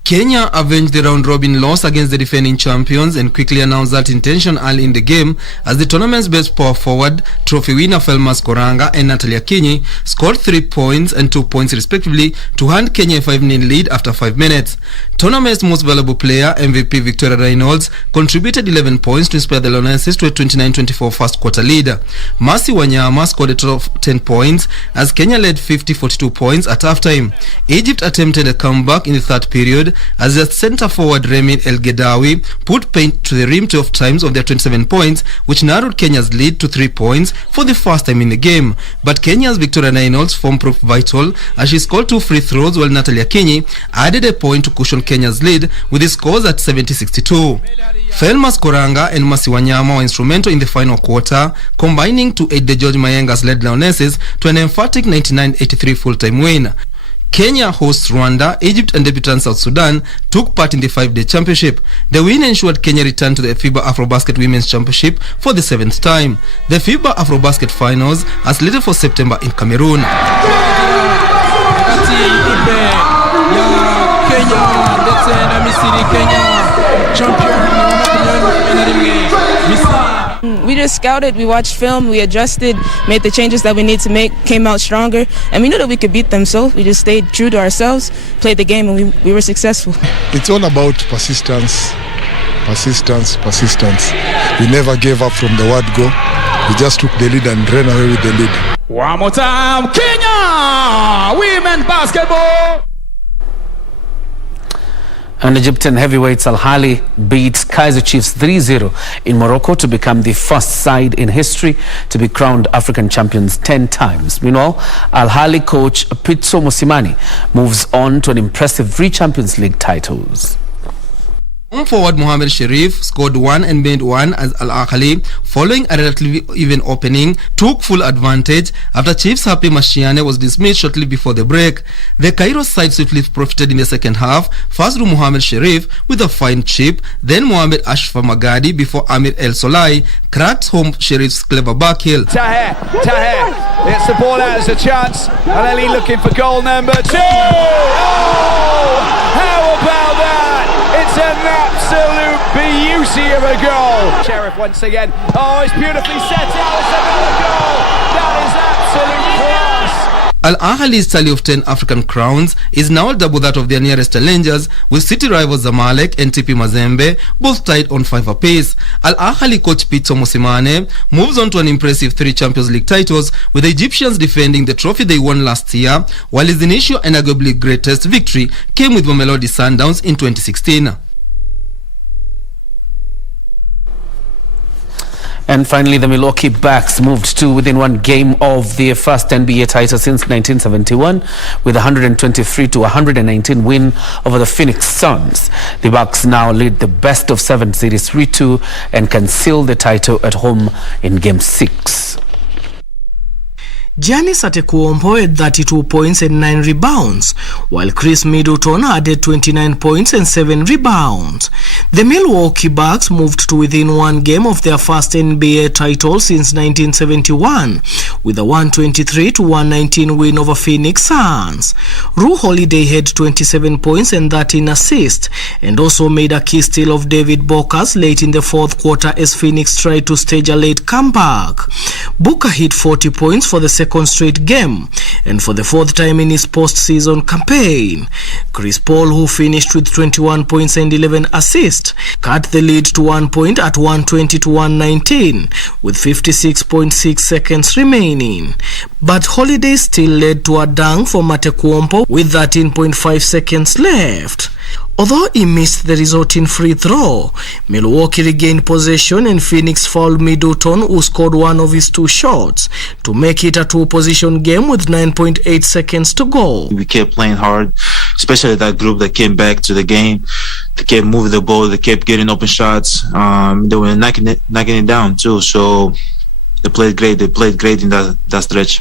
Kenya avenged the round-robin loss against the defending champions and quickly announced that intention early in the game as the tournament's best power forward, trophy winner Felmas Koranga and Natalia Akinyi scored 3 points and 2 points respectively to hand Kenya a 5-0 lead after 5 minutes. Tournament's most valuable player, MVP Victoria Reynolds, contributed 11 points to inspire the Lionesses to a 29-24 first quarter lead. Mercy Wanyama scored a total of 10 points as Kenya led 50-42 points at halftime. Egypt attempted a comeback in the third period as the centre forward Remy El Gedawi put paint to the rim 12 times of their 27 points, which narrowed Kenya's lead to 3 points for the first time in the game. But Kenya's Victoria Reynolds form proved vital as she scored 2 free throws while Natalia Akinyi added a point to cushion Kenya's lead with the scores at 70-62. Felmas Koranga and Mercy Wanyama were instrumental in the final quarter, combining to aid the George Mayenga's led Lionesses to an emphatic 99-83 full-time win. Kenya hosts Rwanda, Egypt and debutant South Sudan took part in the 5-day championship. The win ensured Kenya returned to the FIBA Afrobasket Women's Championship for the 7th time. The FIBA Afrobasket Finals are slated for September in Cameroon. We just scouted, we watched film, we adjusted, made the changes that we need to make, came out stronger, and we knew that we could beat them, so we just stayed true to ourselves, played the game, and we were successful. It's all about persistence. We never gave up from the word go. We just took the lead and ran away with the lead. One more time, Kenya! Women basketball! And Egyptian heavyweights Al Ahly beat Kaizer Chiefs 3-0 in Morocco to become the first side in history to be crowned African champions 10 times. Meanwhile, Al Ahly coach Pitso Mosimane moves on to an impressive 3 Champions League titles. Home forward Mohamed Sharif scored 1 and made 1 as Al Ahly, following a relatively even opening, took full advantage after Chiefs Happy Mashiane was dismissed shortly before the break. The Cairo side swiftly profited in the second half, first through Mohamed Sharif with a fine chip, then Mohamed Ashfa Magadi before Amir El Solai cracked home Sharif's clever backheel. Taher, it's the ball out as a chance, Al Ahly looking for goal number 2! Oh, how about that? It's an absolute beauty of a goal. Sheriff once again. Oh, it's beautifully set out. It's another goal. That is absolute class. Al Ahly's tally of 10 African crowns is now double that of their nearest challengers, with city rivals Zamalek and TP Mazembe both tied on 5 apiece. Al Ahly coach Pitso Mosimane moves on to an impressive 3 Champions League titles, with the Egyptians defending the trophy they won last year, while his initial and arguably greatest victory came with Mamelodi Sundowns in 2016. And finally, the Milwaukee Bucks moved to within 1 game of their first NBA title since 1971 with a 123-119 win over the Phoenix Suns. The Bucks now lead the best of 7 series 3-2 and can seal the title at home in Game 6. Giannis Antetokounmpo had 32 points and 9 rebounds, while Chris Middleton added 29 points and 7 rebounds. The Milwaukee Bucks moved to within 1 game of their first NBA title since 1971, with a 123-119 win over Phoenix Suns. Ru Holiday had 27 points and 13 assists, and also made a key steal of David Booker's late in the 4th quarter as Phoenix tried to stage a late comeback. Booker hit 40 points for the second straight game, and for the 4th time in his postseason campaign. Chris Paul, who finished with 21 points and 11 assists, cut the lead to 1 point at 120-119 with 56.6 seconds remaining. But Holiday still led to a dunk for Antetokounmpo with 13.5 seconds left. Although he missed the resulting free throw, Milwaukee regained possession and Phoenix fouled Middleton, who scored 1 of his 2 shots, to make it a 2-possession game with 9.8 seconds to go. We kept playing hard, especially that group that came back to the game. They kept moving the ball, they kept getting open shots. They were knocking it down too, so they played great. They played great in that stretch.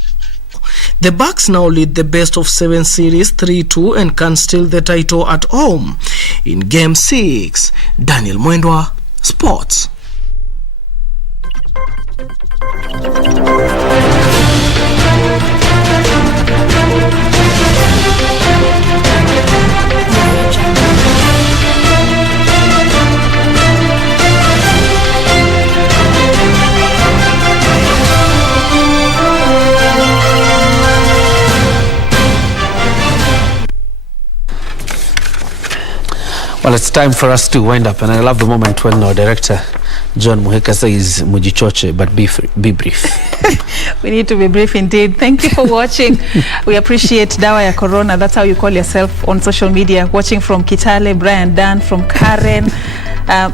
The Bucks now lead the best of 7 series 3-2 and can steal the title at home in Game 6. Daniel Mwendwa, Sports. Well, it's time for us to wind up, and I love the moment when our director, John Muheka, says Mujichoche, but be brief. We need to be brief indeed. Thank you for watching. We appreciate Dawa ya Corona. That's how you call yourself on social media. Watching from Kitale, Brian Dan from Karen.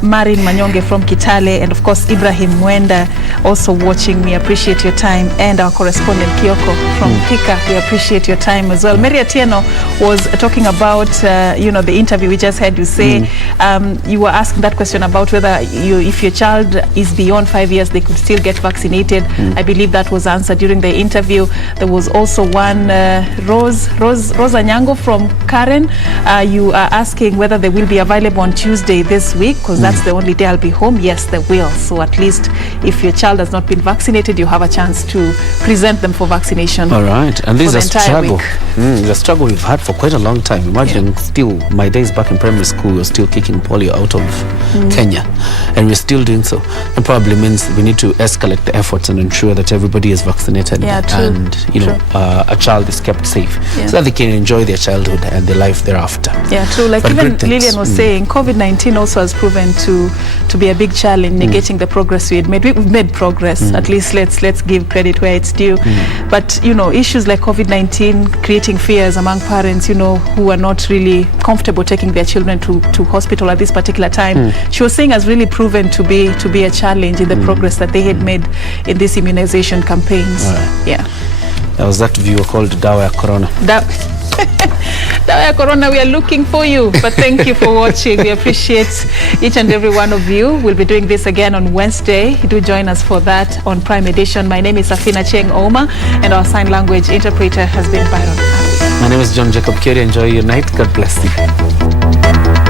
Marin Manyonge from Kitale, and of course Ibrahim Mwenda also watching. We appreciate your time, and our correspondent Kioko from Thika, we appreciate your time as well. Mary Atieno was talking about the interview we just had you say. You were asking that question about whether if your child is beyond 5 years, they could still get vaccinated. I believe that was answered during the interview. There was also one, Rosa Nyango from Karen. You are asking whether they will be available on Tuesday this week, because that's the only day I'll be home. Yes, they will. So at least if your child has not been vaccinated, you have a chance to present them for vaccination. All right. And this is a struggle. The struggle we've had for quite a long time. Imagine still, my days back in primary school, we're still kicking polio out of Kenya, and we're still doing so. It probably means we need to escalate the efforts and ensure that everybody is vaccinated, and a child is kept safe, so that they can enjoy their childhood and their life thereafter. Yeah, true. Like but even Lillian was saying, COVID-19 also has proven to be a big challenge, negating the progress we had made. We've made progress. At least let's give credit where it's due. But issues like COVID-19 creating fears among parents, who are not really comfortable taking their children to hospital at this particular time. She was saying has really proven to be a challenge in the progress that they had made in these immunization campaigns. Yeah. That was that viewer called Dawa ya Corona. Dawa ya Corona, we are looking for you. But thank you for watching. We appreciate each and every one of you. We'll be doing this again on Wednesday. Do join us for that on Prime Edition. My name is Serfine Achieng Ouma, and our sign language interpreter has been Byron. My name is John Jacob Kioria. Enjoy your night. God bless you.